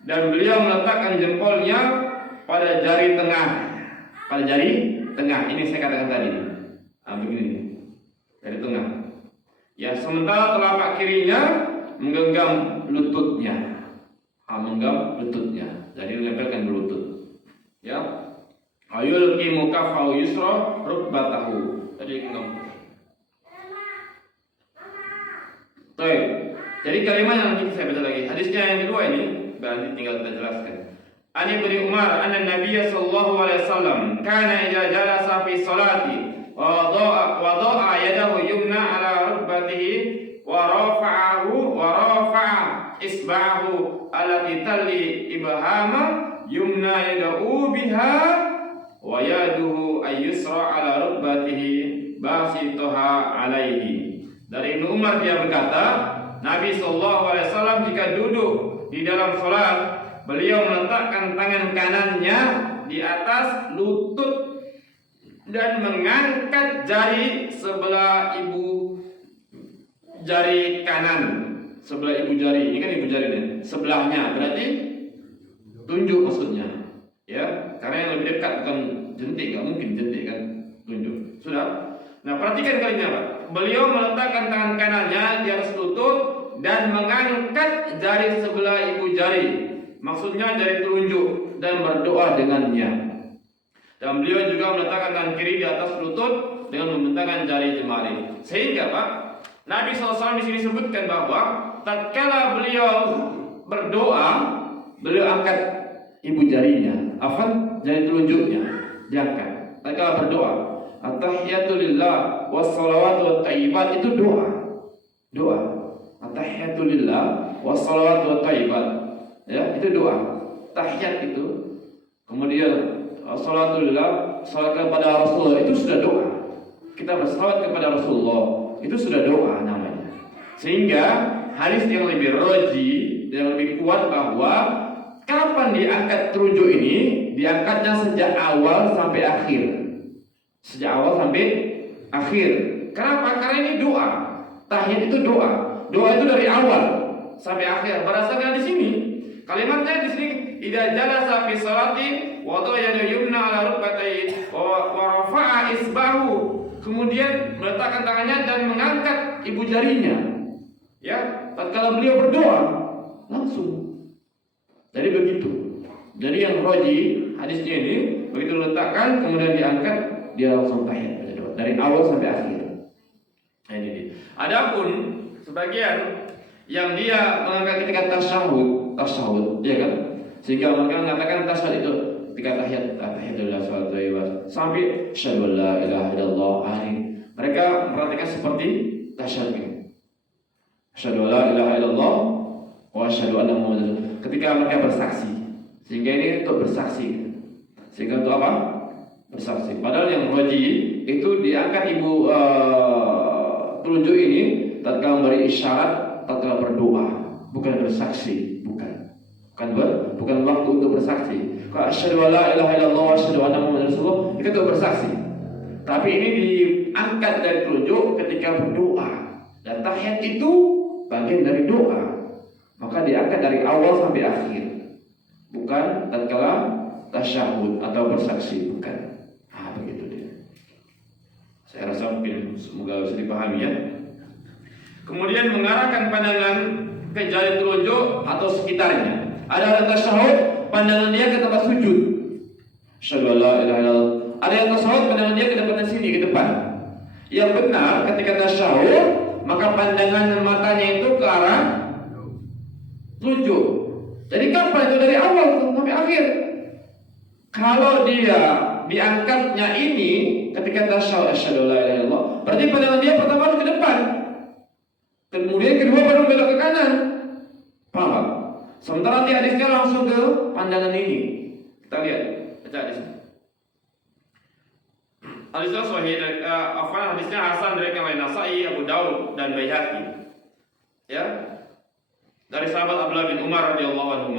Dan beliau meletakkan jempolnya pada jari tengah, pada jari tengah. Ini saya katakan tadi. Begini, jari tengah. Ya, sementara telapak kirinya menggenggam lututnya. Menggenggam lututnya. Jadi menempelkan lutut. Ya. Ayulqimu kaffahu yusra rukbatahu. Tadi genggam. Baik. Jadi kalimat yang nanti saya baca lagi. Hadisnya yang kedua ini, nanti tinggal kita jelaskan. Ani Ibnu Umar anna Nabiy sallallahu alaihi wasallam kana idza jalasa fi salati wa wada'a yadahu yumna ala rukbatihi wa rafa'a isba'ahu allati talli ibhama yumna yad'u biha wa yaduhu ayyusra ala rukbatihi basitaha alaihi. Dari Ibnu Umar dia berkata, Nabi sallallahu alaihi wasallam jika duduk di dalam salat, beliau meletakkan tangan kanannya di atas lutut dan mengangkat jari sebelah ibu jari kanan, sebelah ibu jari. Ini kan ibu jari nih, sebelahnya berarti tunjuk maksudnya. Ya, karena yang lebih dekat bukan jentik, nggak mungkin jentik kan tunjuk. Sudah. Nah, perhatikan kalinya Pak. Beliau meletakkan tangan kanannya di atas lutut dan mengangkat jari sebelah ibu jari. Maksudnya jari telunjuk dan berdoa dengannya. Dan beliau juga meletakkan tangan kiri di atas lutut dengan membentangkan jari jemari. Sehingga Pak, Nabi SAW di sini sebutkan bahwa tatkala beliau berdoa, beliau angkat ibu jarinya, jari telunjuknya diangkat. Tatkala berdoa, at-tahiyatu lillah was-shalawatu wat-thayyibat, itu doa. Doa. At-tahiyatu lillah wassalawatu wathayyibat. Ya, itu doa. Tahiyat itu. Kemudian salatu lillah, salat kepada Rasulullah itu sudah doa. Kita bersalawat kepada Rasulullah itu sudah doa namanya. Sehingga hadis yang lebih roji, yang lebih kuat bahwa kapan diangkat terujuk ini, diangkatnya sejak awal sampai akhir. Sejak awal sampai akhir. Kenapa? Karena ini doa. Tahiyat itu doa. Doa itu dari awal sampai akhir. Berdasarkan di sini, kalimatnya di sini, idza jalasa fi sholati wa yadahu yumna ala rukbatayhi wa rafa'a isbahu. Kemudian meletakkan tangannya dan mengangkat ibu jarinya. Ya, tatkala beliau berdoa langsung. Jadi begitu. Jadi yang roji hadisnya ini begitu letakkan kemudian diangkat, dia langsung tahiyat pada doa dari awal sampai akhir. Nah, ini dia. Adapun sebagian yang dia mengangkat ketika tasyahud, ya kan? Sehingga mereka mengatakan tasyahud itu ketika tahiyatullah sampai asyhadu an la ilaha illallah. Mereka memperhatikan seperti tasyahud ini. Asyhadu an la ilaha illallah wa asyhadu anna muhammadar. Ketika mereka bersaksi. Sehingga ini untuk bersaksi. Sehingga untuk apa? Bersaksi. Padahal yang roji itu diangkat ibu telunjuk ini tatkala memberi isyarat, tatkala berdoa, bukan bersaksi, bukan waktu untuk bersaksi. Kalau asyhadu an la ilaha illallah wa asyhadu anna muhammadar rasulullah itu untuk bersaksi. Tapi ini diangkat dari telunjuk ketika berdoa. Dan tahiyat itu bagian dari doa. Maka diangkat dari awal sampai akhir. Bukan tatkala tasyahud atau bersaksi, bukan. Ah, begitu dia. Saya rasa mungkin semoga bisa dipahami ya. Kemudian mengarahkan pandangan ke jari telunjuk atau sekitarnya. Ada yang tasyahud, pandangan dia ke tempat sujud. Asyhadu an la ilaha illallah. Ada yang tasyahud, pandangan dia ke depan sini, ke depan. Yang benar ketika tasyahud, maka pandangan matanya itu ke arah telunjuk. Jadi kapan itu dari awal sampai akhir. Kalau dia diangkatnya ini ketika tasyahud asyhadu an la ilaha illallah, berarti pandangan dia pertama harus ke depan. Kemudian kedua baru belok ke kanan. Paham? Sementara nanti hadisnya langsung ke pandangan ini. Kita lihat, baca hadisnya. Hadisnya sahih, hadisnya hasan dari yang lain, Nasai, Abu Daud dan Baihaqi. Ya. Dari sahabat Abdullah bin Umar radhiyallahu anhu.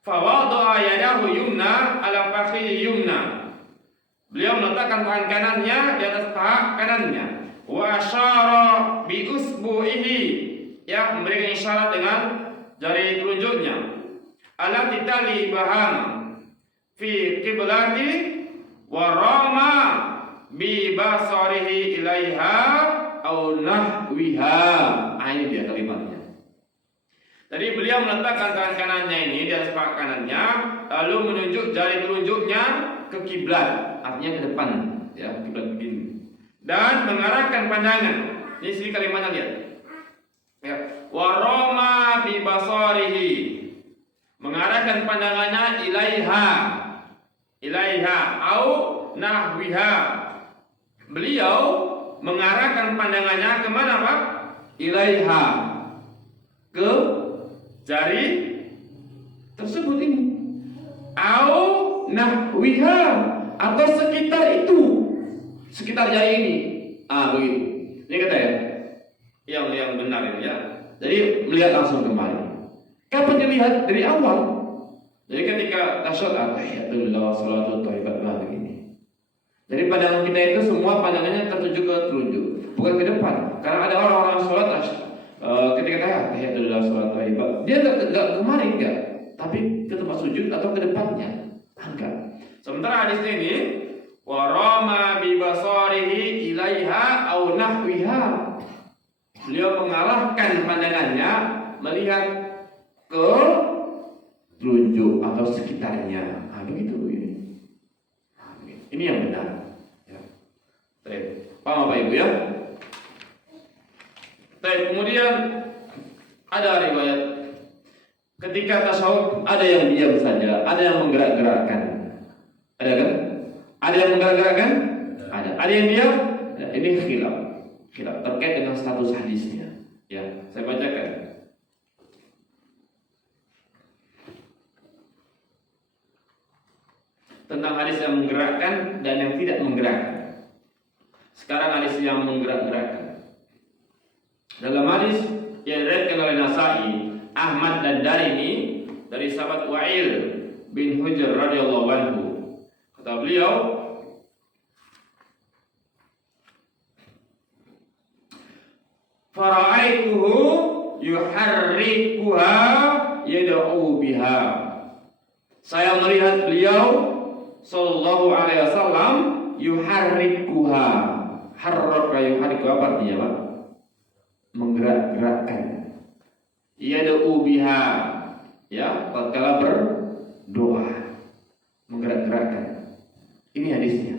Fa wada'a yadahu yumna ala fakhihi yumna. Beliau meletakkan tangan kanannya di atas paha kanannya. Wa asyara bi usbu'ihi, ya, memberikan isyarat dengan jari telunjuknya. Ala titali baham fi qiblati wa rama bi basarihi ilaiha au nahwiha. Ini dia kalimatnya. Jadi beliau meletakkan tangan kanannya ini di atas paha kanannya, lalu menunjuk jari telunjuknya ke kiblat, artinya ke depan, ya, kiblat begini. Dan mengarahkan pandangan. Ini sini kalimatnya lihat. Ya, waroma bi basarihi, mengarahkan pandangannya ilaiha au nahwiha. Beliau mengarahkan pandangannya kemana, Pak? Ilaiha, ke jari tersebut ini, au nahwiha, atau sekitar itu, sekitar jari ini. Begitu. Ini kata ya, yang benar ini ya. Jadi melihat langsung kembali. Kapan dilihat? Dari awal. Jadi ketika tasyahud, tahiyatullah wassalatu wathayyibat, begini. Jadi pandangan kita itu semua pandangannya tertuju ke telunjuk, bukan ke depan. Karena ada orang-orang sholat ketika tahiyatullah wassalatu wathayyibat, dia enggak kemari, enggak, tapi ke tempat sujud atau ke depannya. Enggak. Sementara hadis ini warama bi basarihi ilaiha au nahwiha. Beliau mengarahkan pandangannya melihat ke telunjuk atau sekitarnya. Begitu ini. Ini yang benar. Ya. Paham Bapak Ibu ya? Kemudian ada riwayat ketika tasyahud ada yang diam saja, ada yang menggerak-gerakkan. Ada kan? Ada yang menggerak-gerakkan? Ada. Ada yang diam? Ini khilaf. khilaf terkait dengan status hadisnya. Ya, saya bacakan. Tentang hadis yang menggerakkan dan yang tidak menggerakkan. Sekarang hadis yang menggerak-gerakkan. Dalam hadis yang diriwayatkan oleh Nasa'i, Ahmad dan Darimi dari sahabat Wa'il bin Hujr radhiyallahu anhu. Kata beliau, fara'aituhu yuharrikuha yad'u biha. Saya melihat beliau sallallahu alaihi wasallam yuharrikuha. Harraka yuharriku apa artinya, Pak? Menggerak-gerakkan. Yad'u biha. Ya, tatkala berdoa. Menggerak-gerakkan. Ini hadisnya.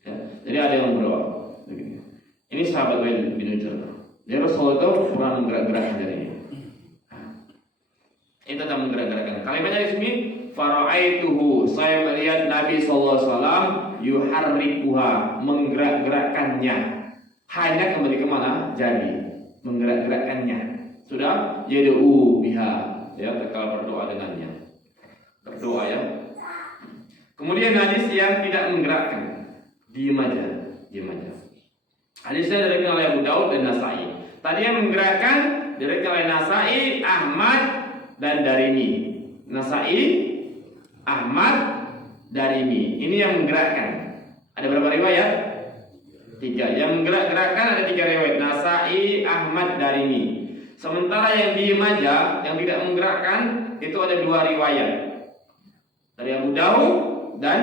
Ya. Jadi ada yang berdoa. Begini. Ini sahabat Wa'il bin Hujr. Dia Rasulullah itu pernah menggerak-gerakkan dirinya. Ini tentang menggerak-gerakkan. Kalimatnya di sini, fara'aituhu, saya melihat Nabi sallallahu alaihi wasallam yuharrikuha, menggerak-gerakkannya. Hanya kembali ke mana? Jadi menggerak-gerakkannya. Sudah yad'u biha, ya, kalau berdoa dengannya. Berdoa ya. Kemudian hadis yang tidak menggerakkan, diam aja. Hadisnya dari oleh Abu Daud dan Nasa'i. Tadi yang menggerakkan dari oleh Nasa'i, Ahmad dan Darimi. Nasa'i, Ahmad, Darimi. Ini yang menggerakkan. Ada berapa riwayat? 3. Yang menggerak-gerakkan ada 3 riwayat. Nasa'i, Ahmad, Darimi. Sementara yang diam aja, yang tidak menggerakkan, itu ada 2 riwayat. Dari Abu Daud dan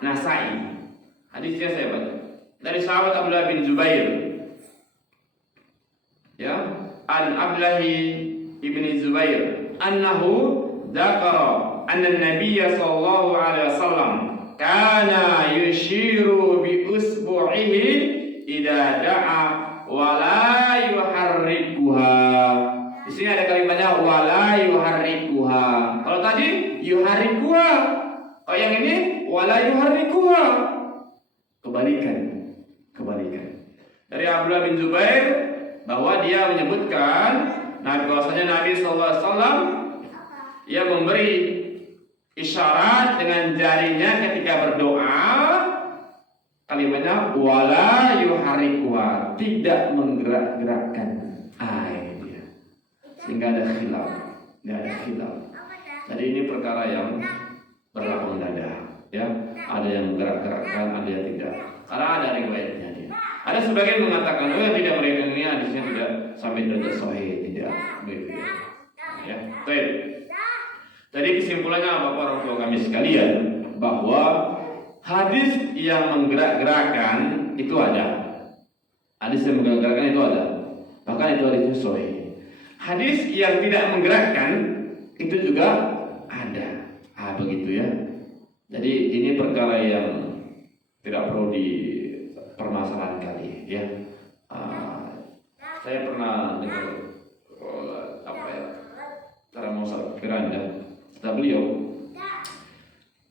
Nasa'i. Hadisnya saya baca. Dari sahabat Abdullah bin Zubair. Ya, an Abdullah ibni Zubair annahu dzakara anna an-nabiy sallallahu alaihi wasallam kana yushiru bi usbu'ihi idza da'a wa la yuharrikuha. Di sini ada kalimatnya wa la yuharrikuha. Kalau tadi yuharrikuha, oh yang ini wa la yuharrikuha. Kebalikan. Dari Abdullah bin Zubair bahwa dia menyebutkan bahwasanya Nabi sallallahu alaihi wasallam ia memberi isyarat dengan jarinya ketika berdoa, kalimatnya wala yuharrikuha, tidak menggerak-gerakkan. Ini dia. Sehingga ada khilaf. Jadi ini perkara yang berlaku mendadak, ya. Ada yang menggerak-gerakkan, ada yang tidak. Karena ada riwayatnya dia. Ada sebagian mengatakan, yang tidak meriwayatkan ini hadisnya tidak sampai derajat sahih, tidak begitu ya. Ya, baik. Jadi kesimpulannya Bapak orang tua kami sekalian, bahwa hadis yang menggerak-gerakkan itu ada. Hadis yang menggerak-gerakkan itu ada. Bahkan itu hadisnya sahih. Hadis yang tidak menggerakkan itu juga ada. Begitu ya. Jadi ini perkara yang tidak perlu dipermasalahkan kali ya. Saya pernah dengar cara Musa Firanda, kata beliau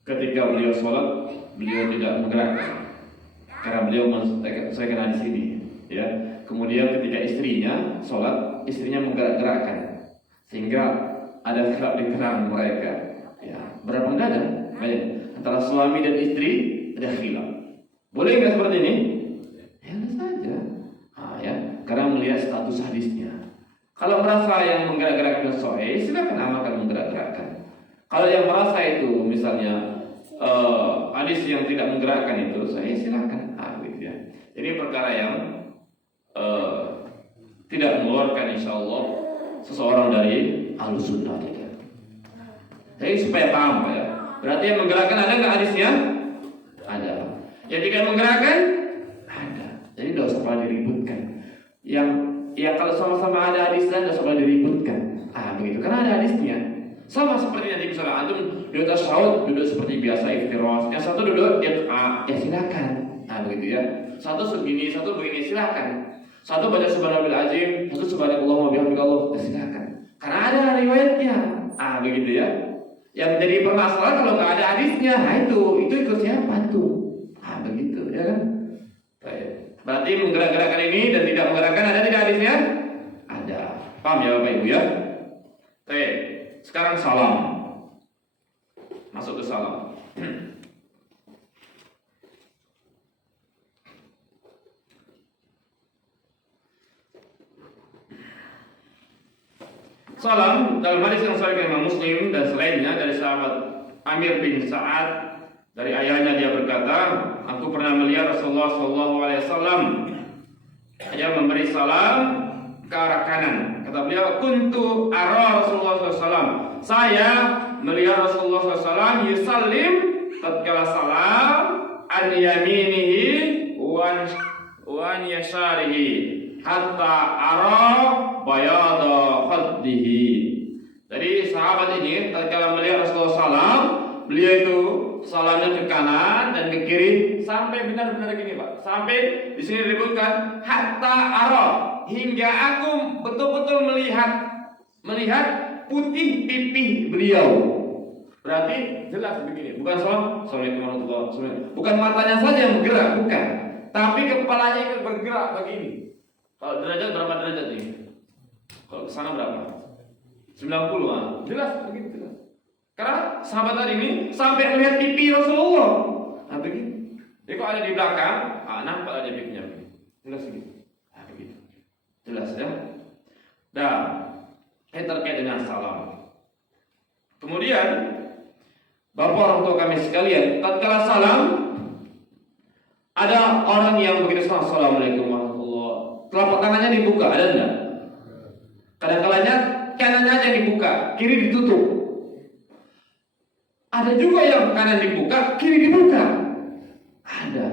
ketika beliau sholat beliau tidak menggerakkan karena beliau saya kenal di sini ya. Kemudian ketika istrinya sholat, istrinya menggerak-gerakkan sehingga ada khilaf di kalangan mereka ya. Berapa mendadak antara suami dan istri ada khilaf. Boleh nggak seperti ini? Ya saja. Ya, karena melihat status hadisnya. Kalau merasa yang menggerak-gerakkan sahih, silakan amalkan menggerak-gerakkan. Kalau yang merasa itu misalnya hadis yang tidak menggerakkan itu, saya silakan. Gitu ya. Jadi perkara yang tidak mengeluarkan insyaallah seseorang dari Ahlussunnah tidak. Jadi supaya paham ya. Berarti yang menggerakkan ada nggak hadisnya? Ada. Yang tidak menggerakkan ada. Jadi tidak usah pada diributkan. Yang kalau sama-sama ada hadisnya tidak usah pada diributkan. Begitu. Karena ada hadisnya. Sama seperti nanti misalnya antum duduk tasyahud, duduk seperti biasa iftiras. Yang satu duduk ya silakan. Begitu ya. Satu begini, satu begini silakan. Satu baca subhanallahil azim, satu subhanallah wa bihamdihi Allah, silakan. Karena ada riwayatnya. Begitu ya. Yang menjadi permasalahan kalau nggak ada hadisnya, itu ikut siapa tuh? Begitu ya kan? Baik. Berarti menggerak-gerakkan ini dan tidak menggerakkan ada tidak hadisnya? Ada. Paham ya Bapak Ibu ya? Oke. Sekarang salam. Masuk ke salam. Salam dalam hadis yang sahih Imam Muslim dan selainnya dari sahabat Amir bin Sa'ad, dari ayahnya dia berkata, aku pernah melihat Rasulullah SAW dia memberi salam ke arah kanan. Kata beliau, kuntu ara Rasulullah SAW. Saya melihat Rasulullah SAW yusallim tatkala salam an yaminihi wa an yasarihi hatta ara bayada khaddihi. Jadi sahabat ini tatkala melihat Rasulullah SAW, beliau itu salamnya ke kanan dan ke kiri sampai benar-benar gini Pak. Sampai di sini disebutkan hatta ara, hingga aku betul-betul melihat putih pipi beliau. Berarti jelas begini, bukan salam assalamualaikum warahmatullahi wabarakatuh. Bukan matanya saja yang bergerak, bukan. Tapi kepalanya itu bergerak begini. Kalau derajat berapa derajat nih? Kalau ke sana berapa? 90 jelas begitu jelas. Karena sahabat tadi ini sampai melihat pipi Rasulullah. Nah begitu. Jadi kalau ada di belakang, nampak aja pipinya. Jelas begitu. Nah begitu. Jelas ya. Dan terkait dengan salam. Kemudian Bapak orang tua kami sekalian, tatkala salam ada orang yang begitu salam, assalamualaikum warahmatullahi wabarakatuh. Telapak tangannya dibuka, ada enggak? Kadang-kadangnya kanannya aja dibuka, kiri ditutup. Ada juga yang kanan dibuka, kiri dibuka. Ada.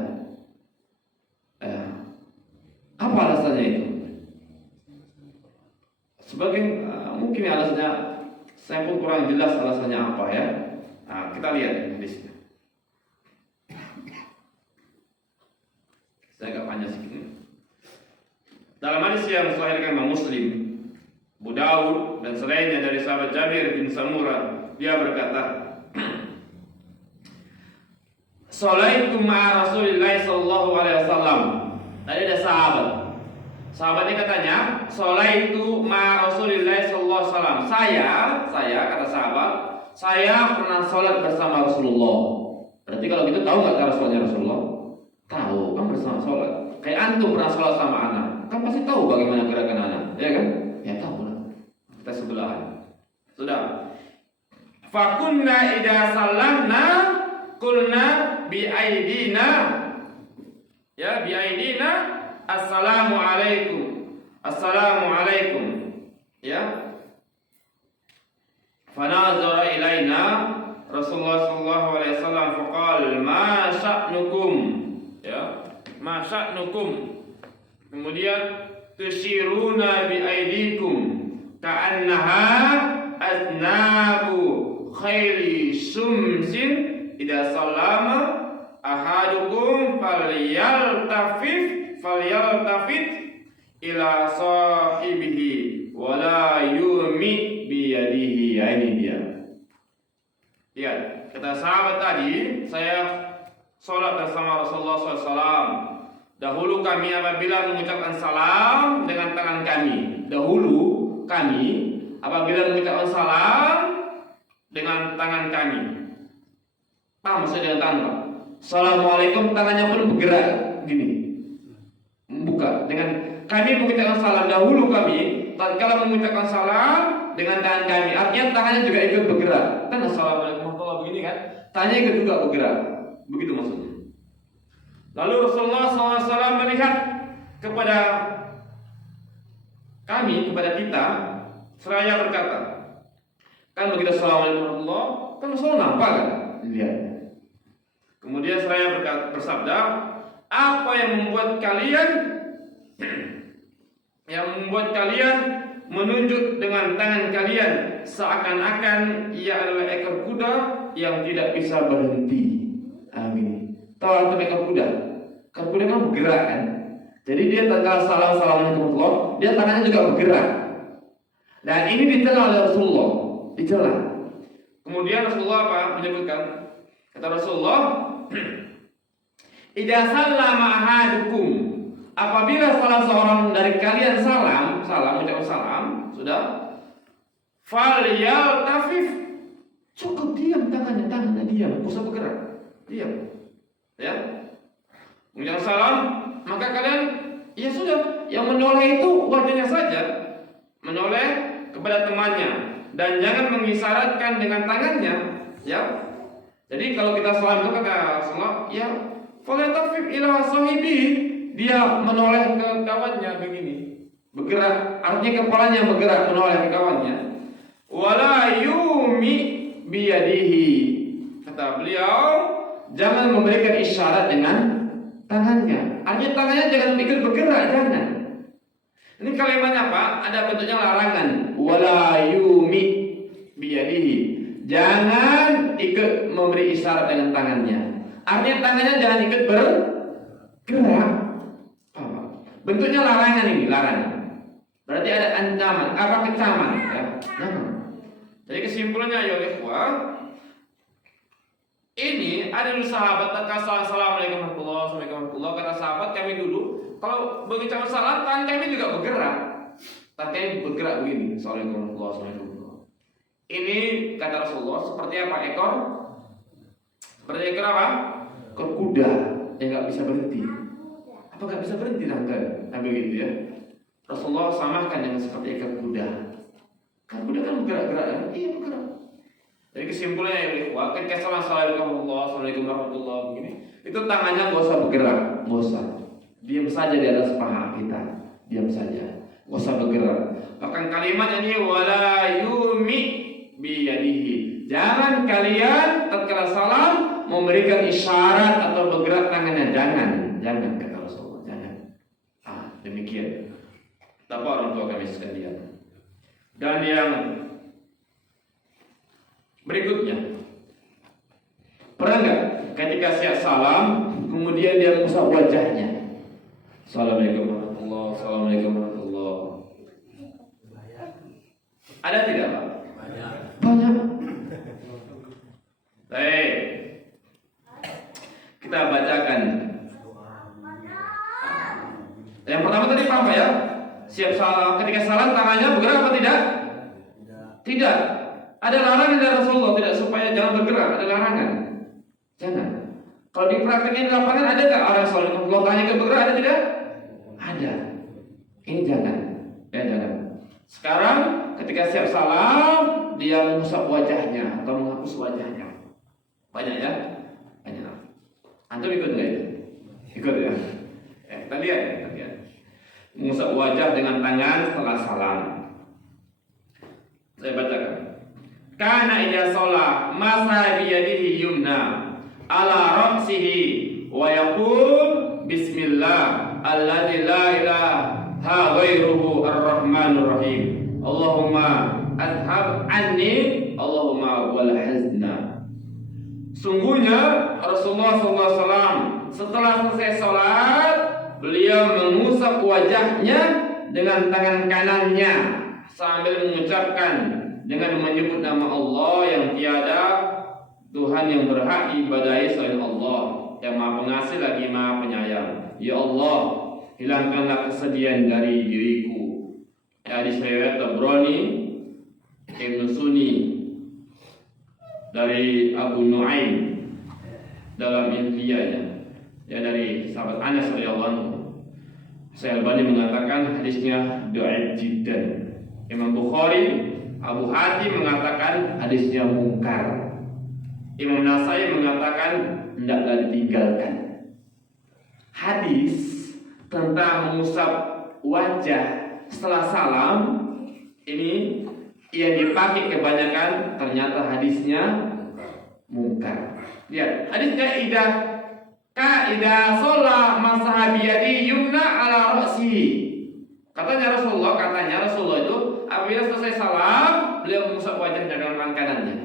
Apa alasannya itu? Sebagai mungkin alasannya saya pun kurang jelas alasannya apa ya. Nah, kita lihat di sini. Saya agak panjang sedikit. Dalam hadis yang sahih Imam Muslim, Abu Daud dan selainnya dari sahabat Jabir bin Samurah, dia berkata, "Sholaitu ma'a Rasulillah sallallahu alaihi wasallam." Tadi ada sahabat. Sahabat ini katanya, "Sholaitu ma'a Rasulillah sallallahu alaihi wasallam." Saya kata sahabat, saya pernah sholat bersama Rasulullah. Berarti kalau gitu tahu nggak cara sholatnya Rasulullah? Tahu, kan bersama sholat. Kayak antum pernah sholat sama anak, kan pasti tahu bagaimana gerakan anak, ya kan? Ya tahu lah. Kita sebelahan. Sudah. Fakunna idza sallamna qulna bi aidina. Ya, bi aidina assalamu alaikum. Assalamu alaikum. Ya. Fanazara ilaina Rasulullah sallallahu alaihi wasallam faqala ma sya'nukum, ya, ma sya'nukum. Kemudian tushiruna bi aidikum ka'annaha aznabu khayli sumsin idza sallama ahadukum falyaltafit ila sahibihi wala yumi biyadihi. Ini dia. Lihat, kata sahabat tadi, saya sholat bersama Rasulullah SAW. Dahulu kami apabila mengucapkan salam dengan tangan kami. Dahulu kami apabila mengucapkan salam dengan tangan kami. Maksudnya dengan tangan. Assalamualaikum, tangannya pun bergerak gini. Buka dengan kami mengucapkan salam dahulu kami. Tatkala mengucapkan salam dengan tangan kami, artinya tangannya juga ikut bergerak. Kan assalamualaikum warahmatullahi begini kan, tangannya ikut juga bergerak. Begitu maksudnya. Lalu Rasulullah SAW melihat kepada kami, kepada kita, seraya berkata, kan begitu assalamualaikum warahmatullahi wabarakatuh, kan Rasulullah nampak kan? Lihat. Kemudian seraya bersabda, apa yang membuat kalian menunjuk dengan tangan kalian seakan-akan ia adalah ekor kuda yang tidak bisa berhenti. Amin. Tahu arti ekor kuda? Ekor kuda kan bergerak kan? Jadi dia tatkala assalamualaikum warahmatullahi wabarakatuh, dia tangannya juga bergerak. Dan ini dicela oleh Rasulullah, dicela. Kemudian Rasulullah apa? Menyebutkan, kata Rasulullah, "Idza sallama ahadukum apabila salah seorang dari kalian ucap salam, sudah, falyaltafif, cukup diam tangannya diam, enggak usah bergerak, diam. Ya. Mengucap salam, maka kalian ya sudah, yang menoleh itu wajahnya saja, menoleh kepada temannya dan jangan mengisyaratkan dengan tangannya, ya. Jadi kalau kita salam itu kata Rasulullah, ya falyaltafif ila sahibi, dia menoleh ke kawannya begini, bergerak, artinya kepalanya bergerak menoleh ke kawannya. Wala yumi biyadihi, kata beliau, jangan memberikan isyarat dengan tangannya, artinya tangannya jangan ikut bergerak, jangan. Ini kalimatnya apa? Ada bentuknya larangan. Wala yumi biyadihi, jangan ikut memberi isyarat dengan tangannya, artinya tangannya jangan ikut bergerak. Bentuknya larangan ini, larangan. Berarti ada ancaman, apa kecaman, ya? Jangan. Jadi kesimpulannya ya ikhwah, ini ada dulu sahabat assalamualaikum warahmatullahi wabarakatuh. Kata sahabat kami dulu kalau berucap salam tangan kami juga bergerak. Tangan kami bergerak begini. Assalamualaikum warahmatullahi wabarakatuh. Ini kata Rasulullah seperti apa ekor? Seperti ekor apa? Ekor kuda yang nggak bisa berhenti. Apa nggak bisa berhenti tangan begitu ya? Rasulullah samakan dengan seperti ekor kuda. Kan kuda kan bergerak-gerak ya? Iya bergerak. Jadi kesimpulannya ya ikhwah, ketika assalamualaikum warahmatullahi begini, itu tangannya nggak usah bergerak, nggak usah. Diam saja di atas paha kita, diam saja, nggak usah bergerak. Bahkan kalimat ini wala yumi biyadihi, jangan kalian tatkala salam memberikan isyarat atau bergerak tangannya, jangan kata Rasulullah, jangan. Demikian. Betapa orang tua kami sekalian. Dan yang berikutnya, pernah nggak ketika siap salam kemudian dia mengusap wajahnya? Assalamualaikum warahmatullahi wabarakatuh. Assalamualaikum warahmatullahi wabarakatuh. Ada tidak Pak? Banyak. Baik. Kita bacakan. Yang pertama tadi apa ya? Siap salam, ketika salam tangannya bergerak apa tidak? Tidak. Ada larangan dari Rasulullah tidak supaya jangan bergerak, ada larangan. Jangan. Kalau dipraktikkan di lapangan ada nggak orang salat tangannya ke bergerak, ada tidak? Ada. Ini jangan. Ya jangan. Sekarang ketika siap salam dia mengusap wajahnya atau menghapus wajahnya. Banyak ya? Banyak. Antum ikut nggak itu? Ikut ya. Kita lihat. Mengusap wajah dengan tangan setelah salam. Saya bacakan. Kana idza shalla masa biyadihi yumna ala ra'sihi wa yaqul bismillah alladzi la ilaha ghairuhu ar-rahmanur rahim. Allahumma adhab anni Allahumma wal hazna. Sungguhnya Rasulullah SAW setelah selesai salat beliau mengusap wajahnya dengan tangan kanannya sambil mengucapkan dengan menyebut nama Allah yang tiada Tuhan yang berhak diibadahi selain Allah, yang Maha Pengasih lagi Maha Penyayang. Ya Allah, hilangkanlah kesedihan dari diriku. Hadis riwayat Tabrani, Ibnu Sunni dari Abu Nuaim dalam Inqiyahnya. Ya dari sahabat Anas radhiyallahu anhu. Syalbani mengatakan hadisnya dhaif jiddan. Imam Bukhari, Abu Hatim mengatakan hadisnya mungkar. Imam Nasai mengatakan hendaklah ditinggalkan. Hadis tentang mengusap wajah setelah salam ini yang dipakai kebanyakan ternyata hadisnya mungkar. Lihat, hadisnya idza sholla masahabiyadi yumna ala ra'si. Katanya Rasulullah itu apabila selesai salam beliau mengusap wajahnya dengan tangan kanannya.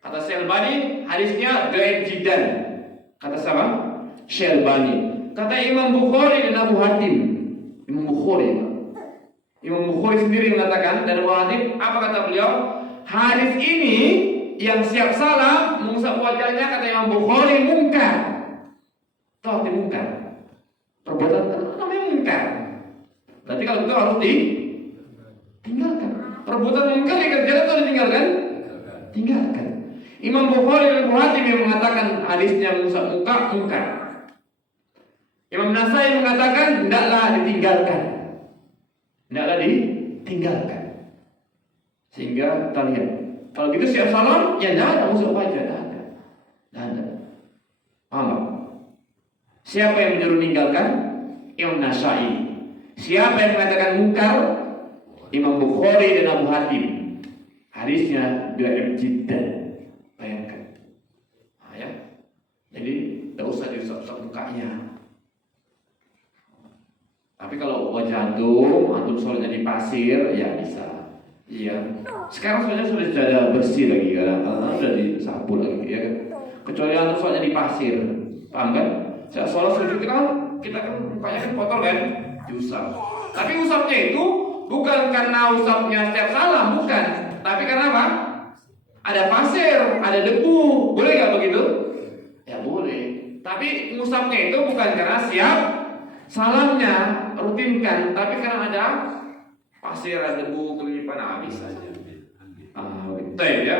Kata Syalbani hadisnya dhaif jiddan. Kata siapa? Syalbani. Kata Imam Bukhari dan Abu Hatim. Imam Bukhari sendiri mengatakan dan Abu Hatim, apa kata beliau? Hadis ini yang siap salam mengusap wajahnya kata Imam Bukhari mungkar. Tahu mungkar. Perbuatan namanya mungkar. Berarti kalau itu harus ditinggalkan. Perbuatan mungkar dikerjakan atau ditinggalkan? Tinggalkan. Imam Bukhari dan Abu Hatim yang mengatakan hadisnya mungkar. Imam Nasai mengatakan hendaklah ditinggalkan. Hendaklah ditinggalkan. Sehingga kita lihat, kalau gitu siap salam, ya tidak ada musuh wajah, tidak ada. Paham tak? Siapa yang menyuruh meninggalkan? Imam Nasai. Siapa yang mengatakan mungkar? Imam Bukhari dan Abu Hatim. Hadisnya gaib jiddan. Bayangkan. Nah, ya. Jadi tidak usah diusap-usap mukanya. Tapi kalau wajah antum sholatnya di pasir, ya bisa. Iya. Sekarang soalnya sudah bersih lagi kan, sudah disapu lagi ya kan. Kecuali antum sholatnya di pasir, paham kan? Saya sholat sujud kita kan mukanya kan kotor kan, diusap. Tapi usapnya itu bukan karena usapnya setiap salam, bukan. Tapi karena apa? Ada pasir, ada debu, boleh nggak begitu? Ya boleh. Tapi ngusapnya itu bukan karena siap salamnya, rutinkan, tapi karena ada pasir, ada debu, kelilipan, bisa saja. Baik ya.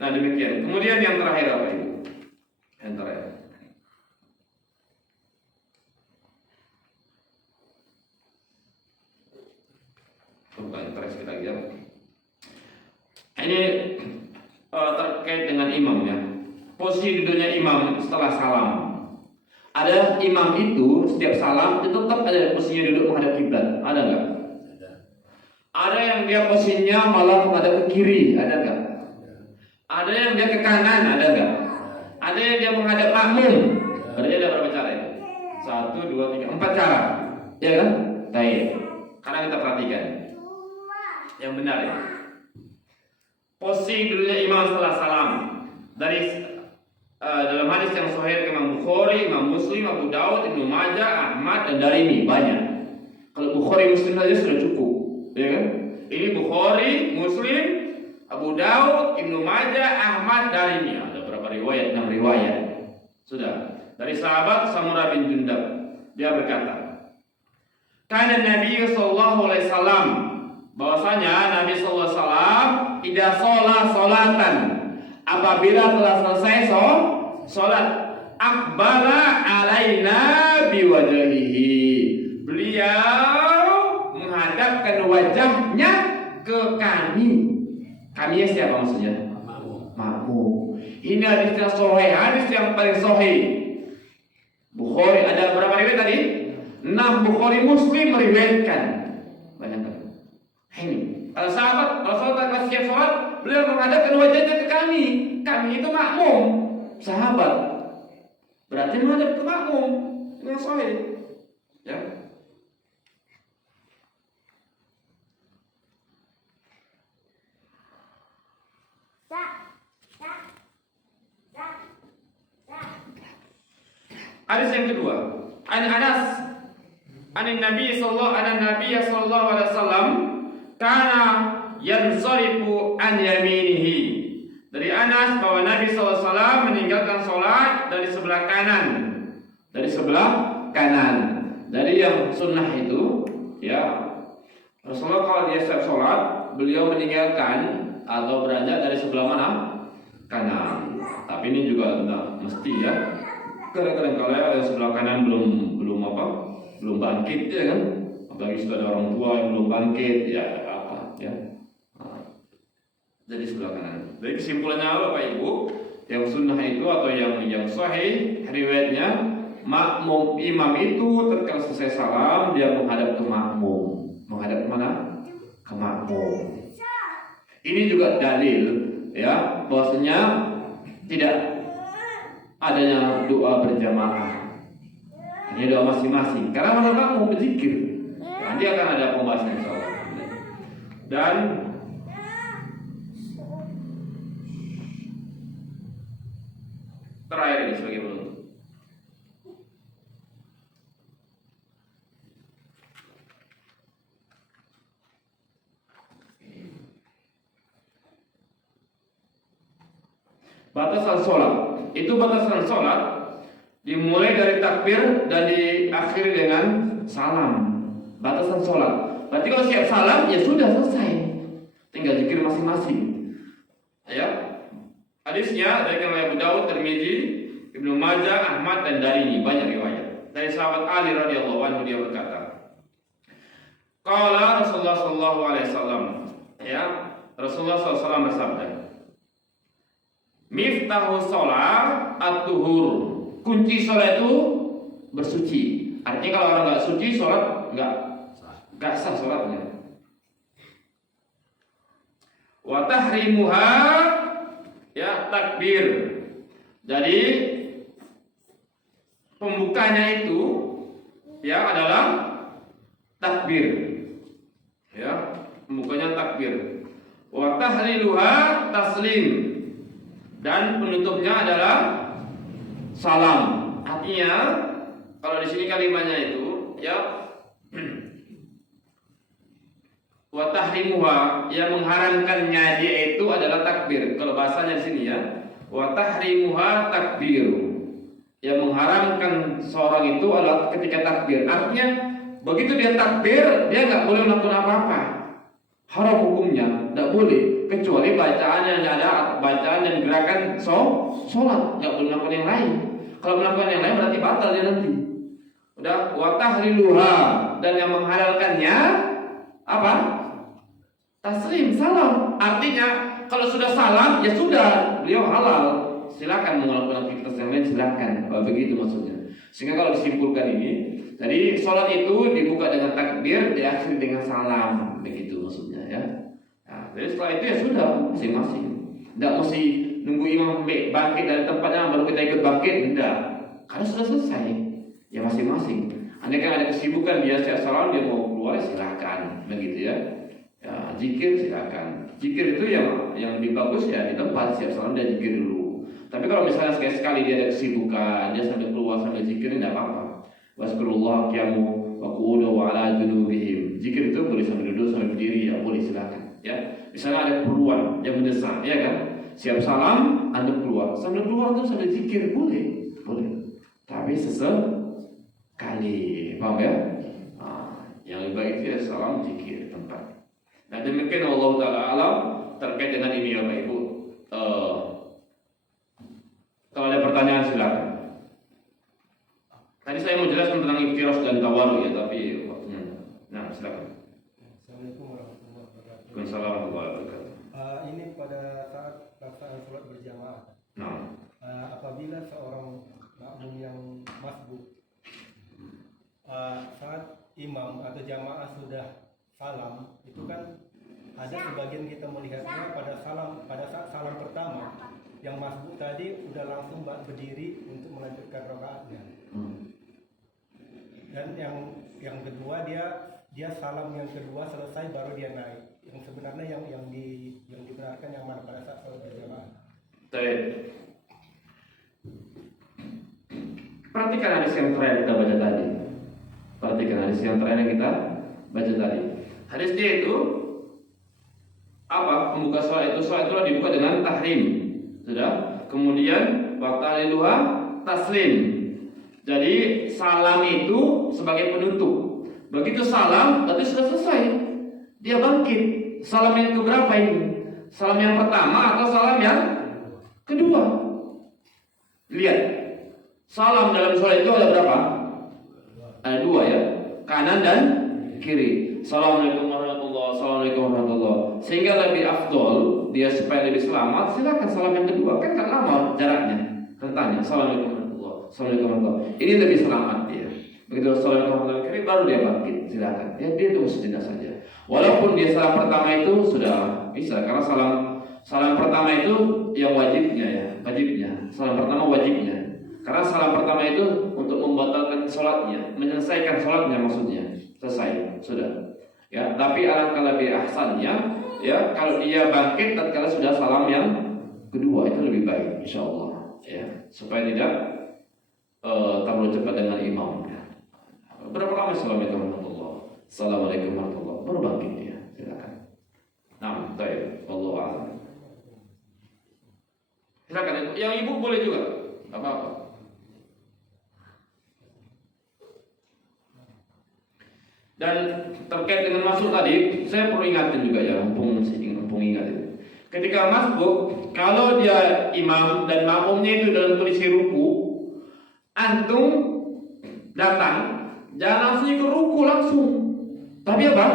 Nah demikian. Kemudian yang terakhir apa itu? Yang terakhir. Bukan yang terakhir sekali ya. Ini terkait dengan imam ya. Posisi duduknya imam setelah salam. Ada imam itu setiap salam itu tetap ada posisinya duduk menghadap kiblat. Ada enggak? Ada yang dia posisinya malah menghadap ke kiri. Ada enggak? Ada yang dia ke kanan. Ada enggak? Ada yang dia menghadap makmum. Berarti ada berapa cara ya? 1, 2, 3, 4 cara. Ya kan? Baik. Sekarang kita perhatikan yang benar ya. Posisi duduknya imam setelah salam dari dalam hadis yang sahih Imam Bukhari, Imam Muslim, Abu Daud, Ibnu Majah, Ahmad dan Darimi banyak. Kalau Bukhari Muslim saja sudah cukup, ya kan? Ini Bukhari, Muslim, Abu Daud, Ibnu Majah, Ahmad, Darimi. Ada berapa riwayat? 6 riwayat. Sudah. Dari sahabat Samurah bin Jundab, dia berkata, "Kana Nabi sallallahu alaihi wasallam," bahwasanya Nabi sallallahu alaihi wasallam idza sholatan, apabila telah selesai sholat, akbala alaina biwajhihi, beliau menghadapkan wajahnya ke kami. Kami siapa maksudnya? Makmum. Ini hadis yang sahih, hadis yang paling sahih. Bukhari ada berapa riwayat tadi? 6. Bukhari Muslim meriwayatkan. Bayangkan. Ini kalau sahabat siap sholat, beliau menghadapkan wajahnya ke kami. Kami itu makmum, sahabat. Berarti menghadap ke makmum. Ini yang sahih. Ya. Hadis yang kedua, Anas Nabi sallallahu alaihi wasallam kana yansarifu an yaminihi. Dari Anas bahwa Nabi sallallahu alaihi wasallam meninggalkan salat dari sebelah kanan. Dari sebelah kanan. Dari yang sunnah itu, ya. Rasulullah kalau dia siap salat, beliau meninggalkan atau beranjak dari sebelah mana? Kanan. Tapi ini juga tidak mesti ya. Kadang-kadang kalau yang sebelah kanan belum bangkit ya kan, apalagi sudah ada orang tua yang belum bangkit ya apa ya. Jadi sebelah kanan. Jadi kesimpulannya apa Bapak Ibu? Yang sunnah itu atau yang sahih riwayatnya, makmum imam itu ketika selesai salam dia menghadap ke makmum. Menghadap ke mana? Ke makmum. Ini juga dalil ya bahwasanya tidak adanya doa berjamaah. Ini doa masing-masing. Karena menurut kamu berzikir, nanti akan ada pembahasan soal. Dan terakhir ini sebagai penutup. Batasan sholat. Itu batasan sholat Dimulai dari takbir dan diakhiri dengan salam. Batasan sholat. Berarti kalau siap salam ya sudah selesai. Tinggal zikir masing-masing. Ya. Hadisnya dari Abu Dawud, Tirmizi, Ibnu Majah, Ahmad dan Darimi, banyak riwayat. Dari sahabat Ali radhiyallahu anhu dia berkata, qala Rasulullah sallallahu alaihi wasallam, ya, Rasulullah SAW bersabda, miftahu sholat at-tuhur. Kunci sholat itu bersuci. Artinya kalau orang nggak suci sholat nggak sah sholatnya. Wa tahrimuha, ya, takbir. Jadi pembukanya itu ya adalah takbir. Ya, pembukanya takbir. Wa tahliluha taslim. Dan penutupnya adalah salam. Artinya kalau di sini kalimatnya itu ya wa tahrimuha, yang mengharamkannya dia itu adalah takbir. Kalau bahasanya di sini ya, wa tahrimuha takbir. Yang mengharamkan seorang itu adalah ketika takbir. Artinya begitu dia takbir, dia nggak boleh melakukan apa-apa. Haram hukumnya, tidak boleh kecuali bacaan yang ada, bacaan dan gerakan sholat, nggak boleh melakukan yang lain. Kalau melakukan yang lain berarti batal dia nanti. Udah, wa tahliluha, dan yang menghalalkannya apa? Taslim, salam. Artinya kalau sudah salam ya sudah, beliau halal. Silakan mau melakukan aktivitas yang lain, silakan. Begitu maksudnya. Sehingga kalau disimpulkan ini, jadi sholat itu dibuka dengan takbir, diakhiri dengan salam, begitu maksudnya ya. Nah, jadi setelah itu ya sudah masing-masing. Tidak mesti nunggu imam bangkit dari tempatnya baru kita ikut bangkit, tidak. Karena sudah selesai, ya masing-masing. Andai kan ada kesibukan dia siap salam, dia mau keluar silakan, begitu ya. Ya, zikir silakan. Zikir itu yang lebih bagus ya di tempat siap salam dia zikir dulu. Tapi kalau misalnya sekali-sekali dia ada kesibukan, dia sambil keluar sambil zikir, tidak apa-apa. Waskurullah qiyamu wa qu'udu wa ala junubihim. Zikir itu boleh sambil duduk, sambil berdiri, ya boleh silakan. Ya, misalnya ada keperluan yang mendesak, ya kan? Siap salam, Anda keluar. Sambil keluar itu sambil zikir boleh. Tapi sesekali, paham ya? Nah, yang lebih baik itu ya salam zikir tempat. Nah, demikian Allah Ta'ala alam terkait dengan ini ya Pak Ibu. Kalau ada pertanyaan silakan. Tadi saya mau jelaskan tentang iftiras dan tawaru ya, tapi waktunya. Nah, silakan. Assalamualaikum warahmatullahi wabarakatuh. Waalaikumsalam warahmatullahi wabarakatuh. Ini pada saat pelaksanaan sholat berjamaah. Nah, Apabila seorang makmum yang masbuk saat imam atau jamaah sudah salam, itu kan ada sebagian kita melihatnya pada saat salam pertama yang masbuk tadi udah langsung berdiri untuk melanjutkan rakaatnya. Dan yang kedua dia salam yang kedua selesai baru dia naik. Yang sebenarnya yang dibenarkan yang mana pada saat sholat berjamaah? baik. Perhatikan hadis yang terakhir kita baca tadi. Baca tadi. Hadis dia itu apa? Pembuka sholat itu dibuka dengan tahrim. Sudah. Kemudian waktu luha taslim. Jadi salam itu sebagai penutup. Begitu salam, berarti sudah selesai. Dia bangkit. Salam yang keberapa ini? Salam yang pertama atau salam yang kedua? Lihat. Salam dalam sholat itu ada berapa? Ada dua ya. Kanan dan kiri. Assalamualaikum warahmatullahi wabarakatuh. Assalamualaikum warahmatullahi wabarakatuh. Sehingga lebih afdol, dia supaya lebih selamat, silakan salam yang kedua. Kan lama jaraknya. Rentangnya. Assalamualaikum warahmatullahi wabarakatuh. Assalamualaikum warahmatullahi wabarakatuh. Ini lebih selamat dia. Begitu assalamualaikum warahmatullahi wabarakatuh, baru dia bangkit. Silakan. Ya, dia tunggu sejenak saja. Walaupun dia salam pertama itu sudah bisa, karena salam pertama itu yang wajibnya ya, Salam pertama wajibnya. Karena salam pertama itu untuk membatalkan sholatnya, menyelesaikan sholatnya maksudnya. Selesai, sudah. Ya, tapi alangkah lebih ahsannya ya kalau dia bangkit tatkala sudah salam yang kedua, itu lebih baik insyaallah ya, supaya tidak terlalu cepat dengan imam ya. Berapa lama assalamualaikum warahmatullahi wabarakatuh, assalamualaikum warahmatullahi wabarakatuh, baru bangkit ya, silakan. Nah, baik, wallahu a'lam. Silakan, yang ibu boleh juga, apa-apa. Dan terkait dengan masuk tadi, saya perlu ingatkan juga ya, mumpung ingat itu. Ketika masuk, kalau dia imam dan makmumnya itu dalam kondisi ruku, antum datang, jangan langsung ikut ruku langsung. Tapi apa?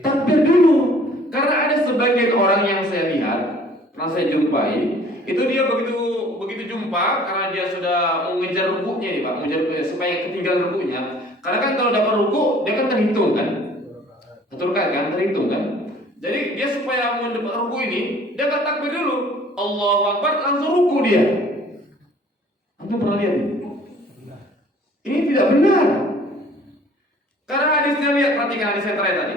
Takbir dulu. Karena ada sebagian orang yang saya lihat, pernah saya jumpai, itu dia begitu jumpa karena dia sudah mengejar rukunya nih Pak, mengejar supaya ketinggalan rukunya. Karena kan kalau dapat ruku, dia kan terhitung kan? Satu rakaat kan terhitung kan? Jadi dia supaya mendapat ruku ini, dia akan takbir dulu. Allahu Akbar, langsung ruku dia. Antum pernah lihat ini? Ini tidak benar. Karena hadisnya lihat, perhatikan hadis yang terakhir tadi.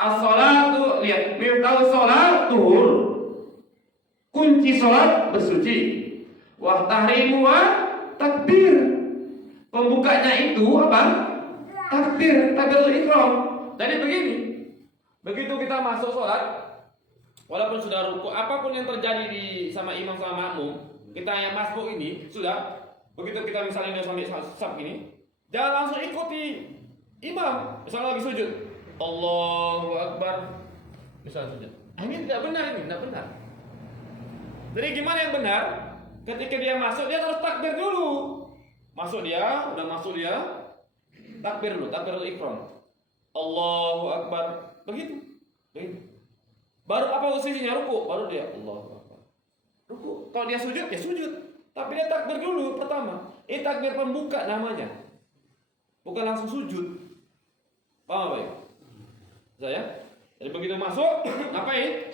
As-salatu, lihat, miftahu salat tuhur. Kunci salat bersuci. Wa tahrimu wa takbir. Pembukanya itu apa? Takbir, takbiratul ihram. Jadi begini. Begitu kita masuk salat, walaupun sudah ruku, apapun yang terjadi sama imam sama makmum, kita yang masuk ini sudah. Begitu kita misalnya udah sampai saf ini, jangan langsung ikuti imam. Misalnya lagi sujud, Allahu Akbar, misalnya sujud. Ini tidak benar, ini tidak benar. Jadi gimana yang benar? Ketika dia masuk, dia harus takbir dulu. Udah masuk dia, takbir dulu, takbiratul ihram. Allahu Akbar, begitu. Baru apa posisinya ruku? Baru dia Allahu Akbar. Ruku. Kalau dia sujud, ya sujud. Tapi dia takbir dulu pertama. Ini takbir pembuka namanya. Bukan langsung sujud. Paham apa ya? Saya? Jadi begitu masuk, ngapain?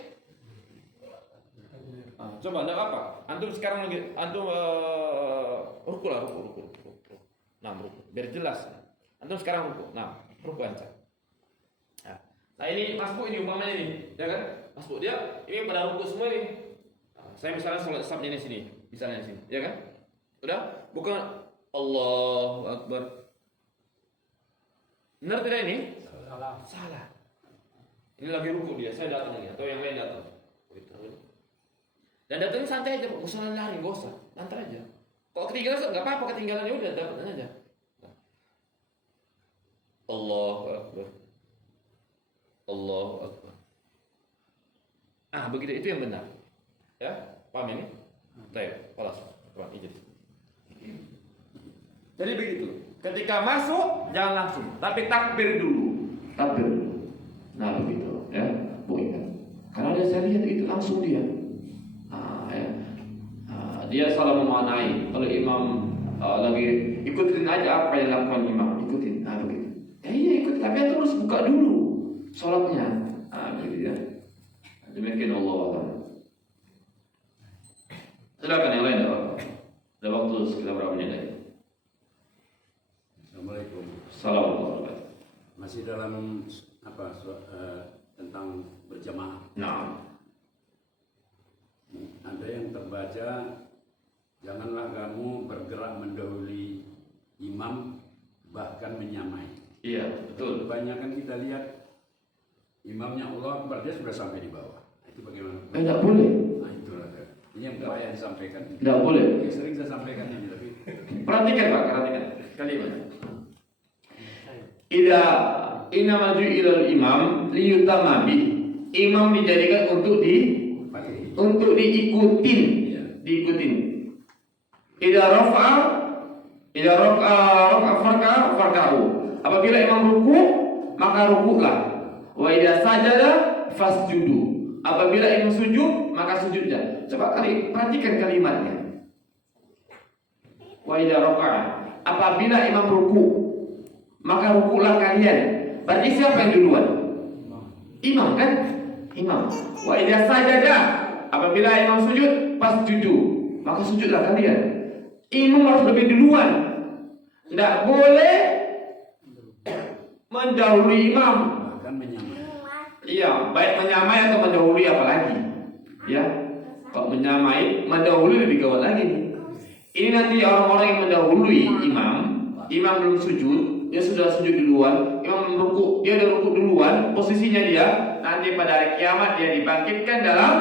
Coba enggak apa? Antum sekarang lagi ruku lah, ruku. Nah, ruku. Biar jelas. Antum sekarang ruku. Nah, ruku aja. Nah, ini masbuk ini umpamanya ini, ya kan? Masbuk dia ini pada ruku semua ini. Nah, saya misalnya sholat sabnya di sini, misalnya di sini, ya kan? Udah? Bukan Allahu Akbar. Benar tidak ini? Salah. Ini lagi ruku dia, saya datang ini atau yang lain datang. Dan datangnya santai aja, gak usah lari, gak usah, lantar aja. Kalau ketinggalan nggak apa-apa, ketinggalannya udah dapat aja. Allahu Akbar. Allahu Akbar. Begitu itu yang benar. Ya, paham ini? Baik, kelas. Coba izin. Jadi begitu. Ketika masuk jangan langsung, tapi takbir dulu. Takbir dulu. Nah, begitu, ya. Bu ingat. Karena ada saya lihat itu langsung dia. Dia salah memaknai. Kalau imam lagi ikutin aja apa yang dilakukan imam, ikutin. Begitu. Iya ikutin, tapi terus buka dulu sholatnya. Begitu ya. Demikian Allah. Silakan yang lain, Pak. Ada waktu sekitar berapa menit lagi? Assalamualaikum. Assalamualaikum. Masih dalam tentang berjamaah. Nah, ada yang terbaca, janganlah kamu bergerak mendahului imam bahkan menyamai. iya betul. Kebanyakan kita lihat imamnya Allah Akbar, dia sudah sampai di bawah. Itu bagaimana? Tidak boleh. Nah itulah. Ini yang saya disampaikan. Tidak boleh. Yang sering saya sampaikan ini, tapi Perhatikan Pak, perhatikan kalimat. Ida inamaju ilal imam liyutama bih. Imam dijadikan untuk diikutin, iya. diikutin. Ida rafa'a farka'u. Apabila imam ruku, maka rukuklah. Wa ida sajada fasjudu. Apabila imam sujud, maka sujudlah. Coba perhatikan kalimatnya. Wa idza raka'a, apabila imam ruku, maka rukulah kalian. Berarti siapa yang duluan? Imam kan? Imam. Wa idza sajada, apabila imam sujud, fasjudu, maka sujudlah kalian. Imam harus lebih duluan. Tidak boleh mendahului imam. bahkan menyamai. Iya, baik menyamai atau mendahului apalagi. Ya. Kalau menyamai, mendahului lebih gawat lagi nih. Ini nanti orang-orang yang mendahului imam belum sujud, dia sudah sujud duluan, imam ruku, dia udah ruku duluan, posisinya dia nanti pada hari kiamat dia dibangkitkan dalam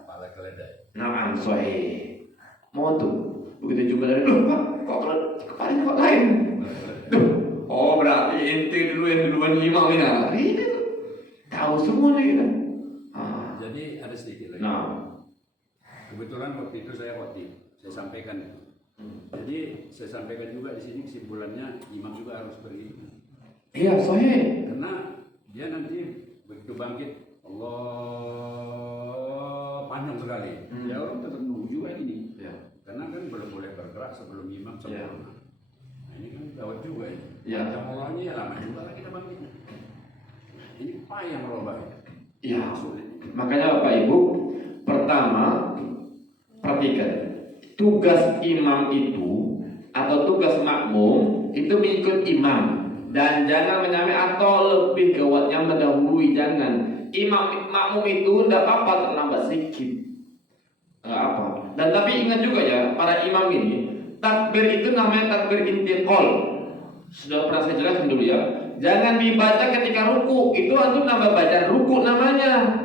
Kepala keledai. Naam sahih. Mau tuh begitu jumpa dari Pak, kok kepalanya kok lain? Duh, Oh berarti ente dulu yang duluan imam ya? Itu tuh. Tahu semua nih kan? Jadi ada sedikit lagi. Nah, Kebetulan waktu itu saya khotib, saya sampaikan itu. Jadi saya sampaikan juga di sini kesimpulannya imam juga harus berilmu. iya sahih. Karena dia nanti begitu bangkit Allah panjang sekali. Ya orang tetap nunggu juga ini. Ya. Karena kan belum boleh bergerak sebelum imam sempurna. Nah ini kan gawat juga ini. Ya. Panjang Allahnya ya lama juga lah kita bangkit. Ini payah Allah. Iya. Sulit. Makanya Bapak Ibu, pertama perhatikan tugas imam itu atau tugas makmum itu mengikut imam dan jangan menyamai atau lebih gawatnya mendahului, jangan. Imam makmum itu tidak apa-apa terlambat sedikit. Apa? Dan tapi ingat juga ya para imam ini takbir itu namanya takbir intiqal. Sudah pernah saya jelaskan dulu ya. Jangan dibaca ketika ruku, itu antum nambah bacaan ruku namanya.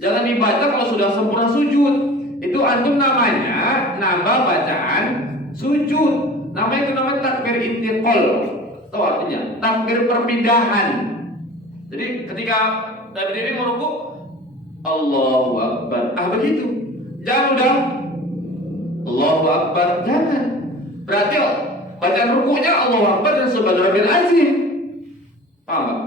Jangan dibaca kalau sudah sempurna sujud, itu antum namanya nambah bacaan sujud. Namanya itu namanya takbir intiqal. Tahu artinya? Takbir perpindahan. Jadi ketika berdiri mau ruku, Allahu Akbar. Begitu. Jangan udah Allahu Akbar, jangan. Berarti bacaan rukunya Allahu Akbar dan subhanallahil azim. Paham gak?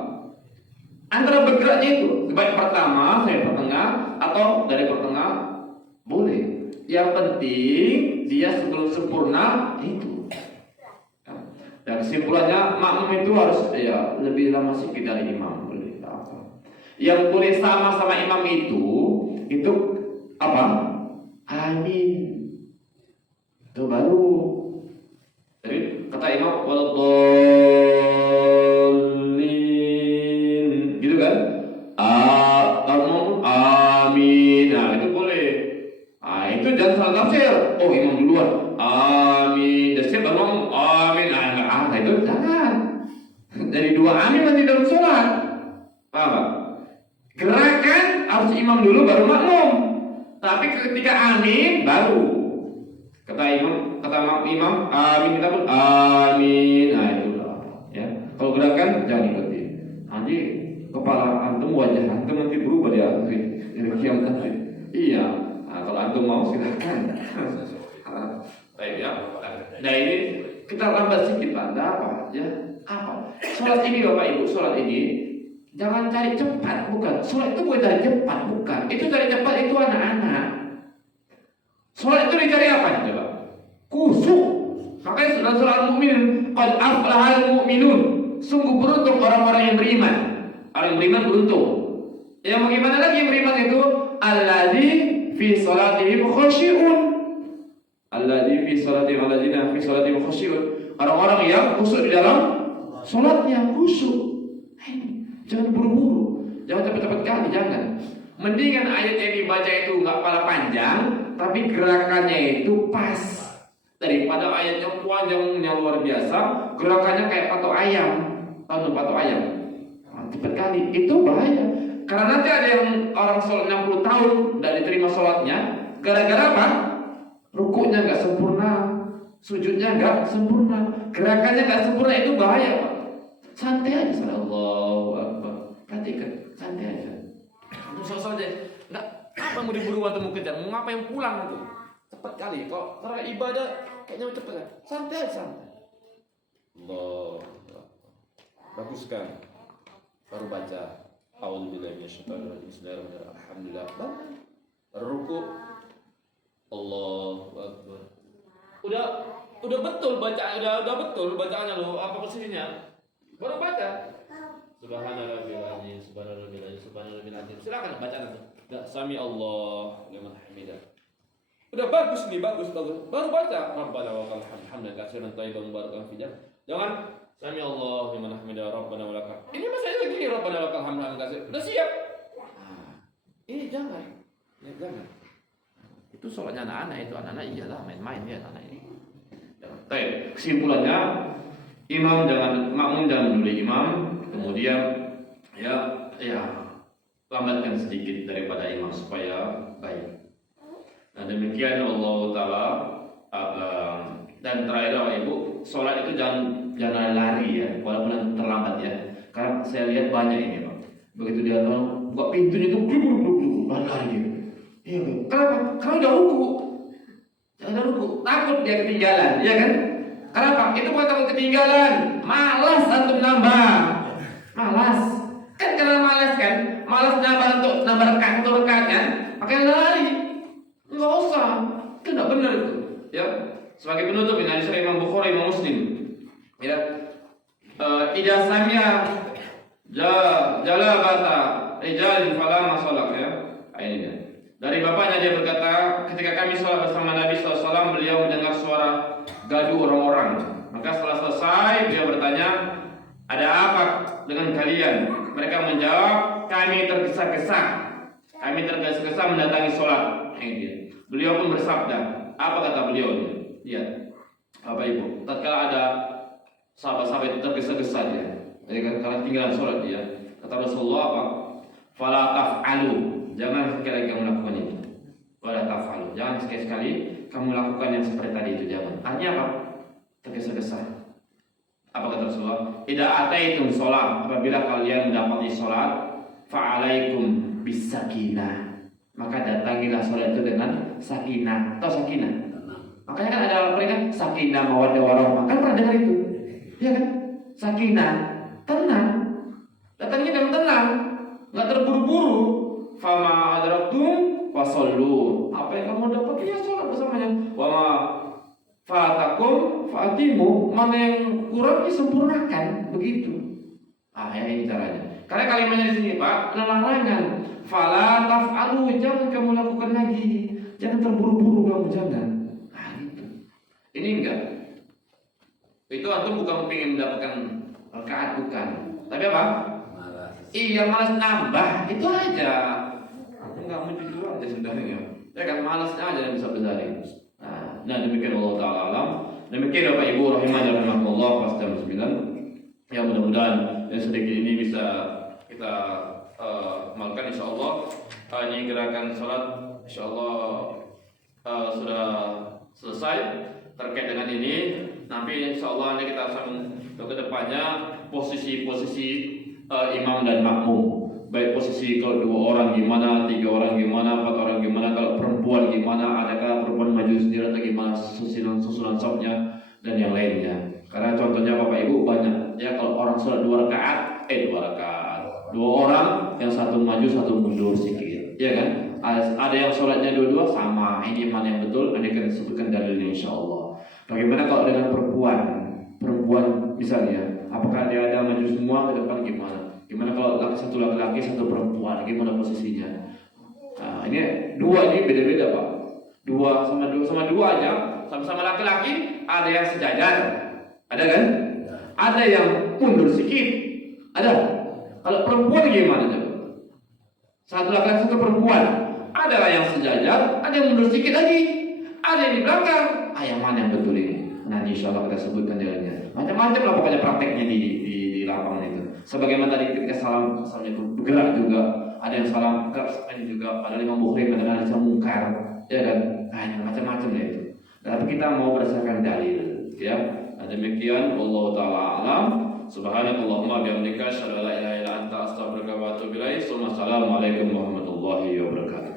Antara bergeraknya itu baik pertama saya pertengah atau dari pertengah boleh. Yang penting dia sebelum sempurna itu. Dan kesimpulannya makmum itu harus ya lebih lama sedikit dari imam boleh. Apa? Yang boleh sama imam itu apa? Amin. Itu baru. Jadi kata imam waladdallin gitu kan? Amin. Nah, itu boleh. Nah, itu jangan salah tafsir. Oh, imam duluan. Amin. Dan siapa ngomong amin. Nah, itu jangan. Dari dua amin nanti dalam sholat. Paham gak? Gerakan harus imam dulu baru makmum. Tapi ketika amin baru kata imam amin, kita pun amin. Nah itu ya. Kalau gerakan jangan ikuti. Nanti kepala antum, wajah antum nanti berubah di akhir kiamat nanti. Iya. Nah, kalau antum mau silakan. Baik ya. Nah ini kita lambat sedikit Pak. Apa ya? Apa? Sholat ini Bapak Ibu, sholat ini jangan cari cepat, bukan. Sholat itu bukan cari cepat, bukan. Itu cari cepat itu anak-anak. Sholat itu dicari apa coba? Khusyuk. Makanya dalam surah Al-Mu'minun, qad aflahal mu'minun. Sungguh beruntung orang-orang yang beriman. Orang yang beriman beruntung. Yang bagaimana lagi yang beriman itu? Alladzi fi sholatihim khashi'un. Alladzi fi sholatihim alladzina fi sholatihim khashi'un. Orang-orang yang khusyuk di dalam sholatnya, khusyuk. Jangan buru-buru, jangan cepat-cepat kali, jangan. Mendingan ayat yang dibaca itu nggak pala panjang, tapi gerakannya itu pas. Daripada ayatnya panjangnya luar biasa, gerakannya kayak patok ayam. Tahu patok ayam? Cepat kali, itu bahaya. Karena nanti ada yang orang sholat 60 tahun tidak diterima sholatnya, gara-gara apa? Rukunya nggak sempurna, sujudnya nggak sempurna, gerakannya nggak sempurna, itu bahaya Pak. Santai aja, Allahu Akbar. Perhatikan, santai aja. Sosok aja. Enggak, apa mau diburu atau mau kejar? Mau ngapain pulang itu? Cepat kali. Kok karena ibadah kayaknya cepat kan? Santai aja, santai. Allah. Baguskan. Baru baca. A'udzubillahi minasyaitonir rajim. Bismillahirrahmanirrahim. Alhamdulillah. Baru ruku. Allahu Akbar. Udah betul baca, udah betul bacaannya lo. Apa posisinya? Baru baca. Subhanallahil azim, subhanallahil azim, subhanallahil azim. Silakan baca nanti. Enggak sami Allah liman hamidah. Udah bagus nih, bagus. Baru baca. Rabbana wa lakal hamd, hamdan katsiran thayyiban mubarakan fi. Jangan sami Allah liman hamidah, rabbana wa lakal. Ini masih lagi rabbana wa lakal hamd, hamdan katsiran. Udah siap. Ini jangan. Ya, jangan. Itu soalnya anak-anak itu, anak-anak iyalah main-main ya anak ini. Baik, kesimpulannya makmum jangan menunduk imam, kemudian ya lambatkan sedikit daripada imam supaya baik. Nah demikian Allah Taala Dan terakhir Bapak Ibu, sholat itu jangan lari ya, walaupun terlambat ya. Karena saya lihat banyak ini Pak. Begitu dia buka pintunya itu lari dia. Iya, kenapa? Karena udah ruku. Jangan ruku, takut dia ketinggalan, iya kan? Kenapa? Itu bukan takut ketinggalan, malas untuk nambah. Malas. Kan karena malas kan? Malas nambah untuk nambah rekan kan? Makanya lari. Enggak usah. Itu enggak benar itu. Ya. Sebagai penutup ini hadis Imam Bukhari, Imam Muslim. Ya. Idza sami'a jalabata rijalin fala masalah ya. Ini dia. Dari bapaknya dia berkata, ketika kami sholat bersama Nabi SAW, beliau mendengar suara gaduh orang-orang. Maka setelah selesai, beliau bertanya, ada apa dengan kalian? Mereka menjawab, kami tergesa-gesa. Kami tergesa-gesa mendatangi sholat. Ini dia. Beliau pun bersabda, apa kata beliau? Lihat, Bapak Ibu, tatkala ada sahabat-sahabat itu tergesa-gesa dia. Jadi karena tinggalan sholat dia. Kata Rasulullah apa? Fala taf'alu. Jangan sekali-kali kamu lakukan itu. Wala taf'alu. Jangan sekali-kali kamu lakukan yang seperti tadi itu, jangan. Artinya apa? Tergesa-gesa. Apa kata Rasulullah? Idza ataitum sholat, apabila kalian mendapati sholat, fa'alaikum bisakinah. Maka datangilah sholat itu dengan sakinah. Tahu sakinah? Makanya kan ada peringat sakinah mawaddah warahmah. Kan pernah dengar itu? Iya kan? Sakinah, tenang. Datangnya dengan tenang, nggak terburu-buru. Fama adraktum fasallu. Apa yang kamu dapat ya sholat bersamanya. Wa ma fatakum fatimu. Mana yang kurang disempurnakan, begitu. Ya ini caranya. Karena kalimatnya di sini Pak, larangan. Fala taf'alu, jangan kamu lakukan lagi. Jangan terburu-buru kamu, jangan. Gitu. Ini enggak. Itu antum bukan ingin mendapatkan rakaat, bukan. Tapi apa? Malas. Iya, malas nambah, itu aja. Enggak mau jujur aja sebenarnya. Ya kan malasnya aja yang bisa berlari. Nah, demikian Allah Ta'ala alam. Demikian Bapak Ibu rahimahnya rahimakumullah pas jam 9. Ya mudah-mudahan yang sedikit ini bisa kita amalkan insyaallah. Ini gerakan salat insyaallah sudah selesai. Terkait dengan ini nanti insyaallah nanti kita akan ke depannya posisi-posisi imam dan makmum. Baik posisi kalau 2 orang gimana, 3 orang gimana, 4 orang gimana, kalau perempuan gimana, adakah perempuan maju sendiri atau gimana susunan safnya dan yang lainnya. Karena contohnya Bapak Ibu banyak ya, kalau orang sholat 2 rakaat, 2 rakaat, 2 orang yang satu maju satu mundur sedikit, ya kan? Ada yang sholatnya dua-dua sama, ini mana yang betul, nanti akan disebutkan dalilnya insyaallah. Bagaimana kalau dengan perempuan misalnya, apakah dia ada maju semua ke depan gimana? Gimana kalau satu laki-laki satu perempuan, gimana posisinya? Nah, ini 2 ini beda-beda Pak. 2 sama 2 aja, sama-sama laki-laki, ada yang sejajar, ada kan? Ada yang mundur sedikit, ada. Kalau perempuan gimana coba? Satu laki-laki satu perempuan, ada yang sejajar, ada yang mundur sedikit lagi, ada yang di belakang. Yang mana yang betul ini? Nanti insyaallah kita sebutkan jalannya. Macam-macam lah pokoknya prakteknya di lapangan itu. Sebagaimana tadi ketika salamnya itu bergerak juga, ada yang salam bergerak ini juga, ada Imam Bukhari ada yang mungkar, ya kan? Macam-macam ya itu. Tapi kita mau berdasarkan dalil, ya. Demikian Allah Ta'ala alam. Subhanakallahumma bihamdika asyhadu an la ilaha illa anta astaghfiruka wa atubu ilaik. Assalamualaikum warahmatullahi wabarakatuh.